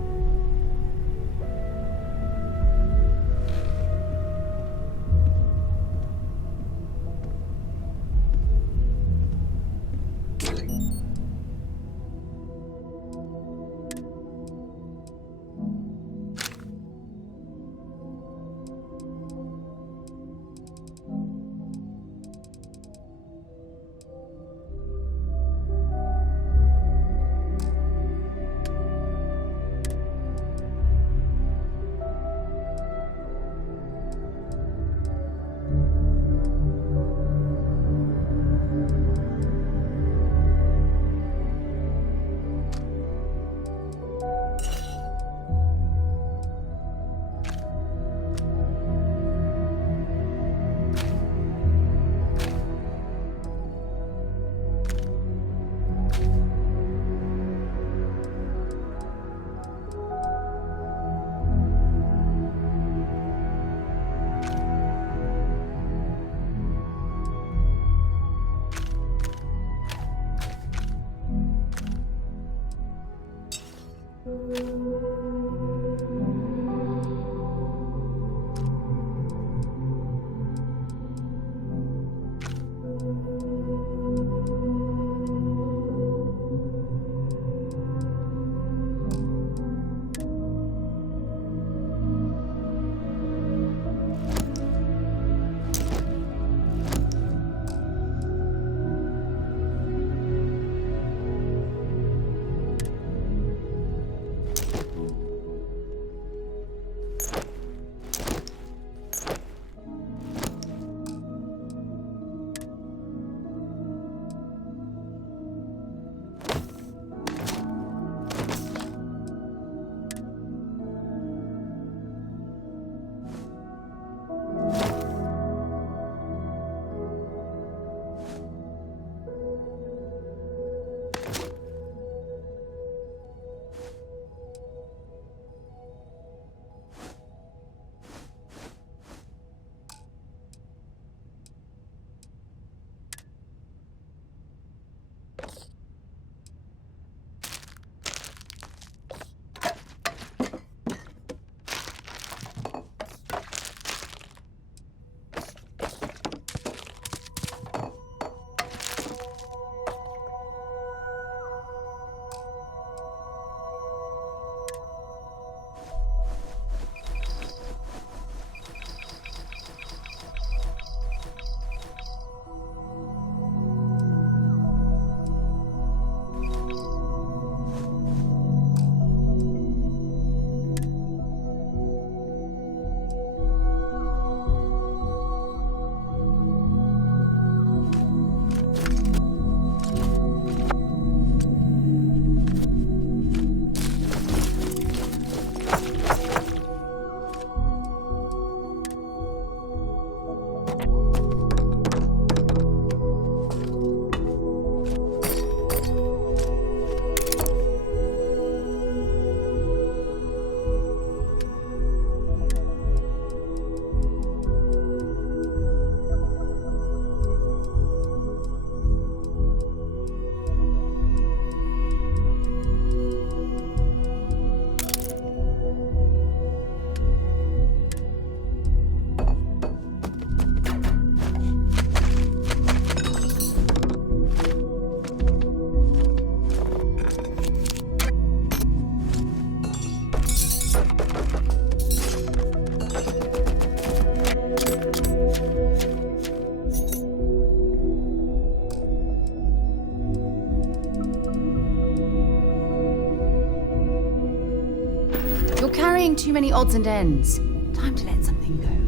doing too many odds and ends. Time to let something go.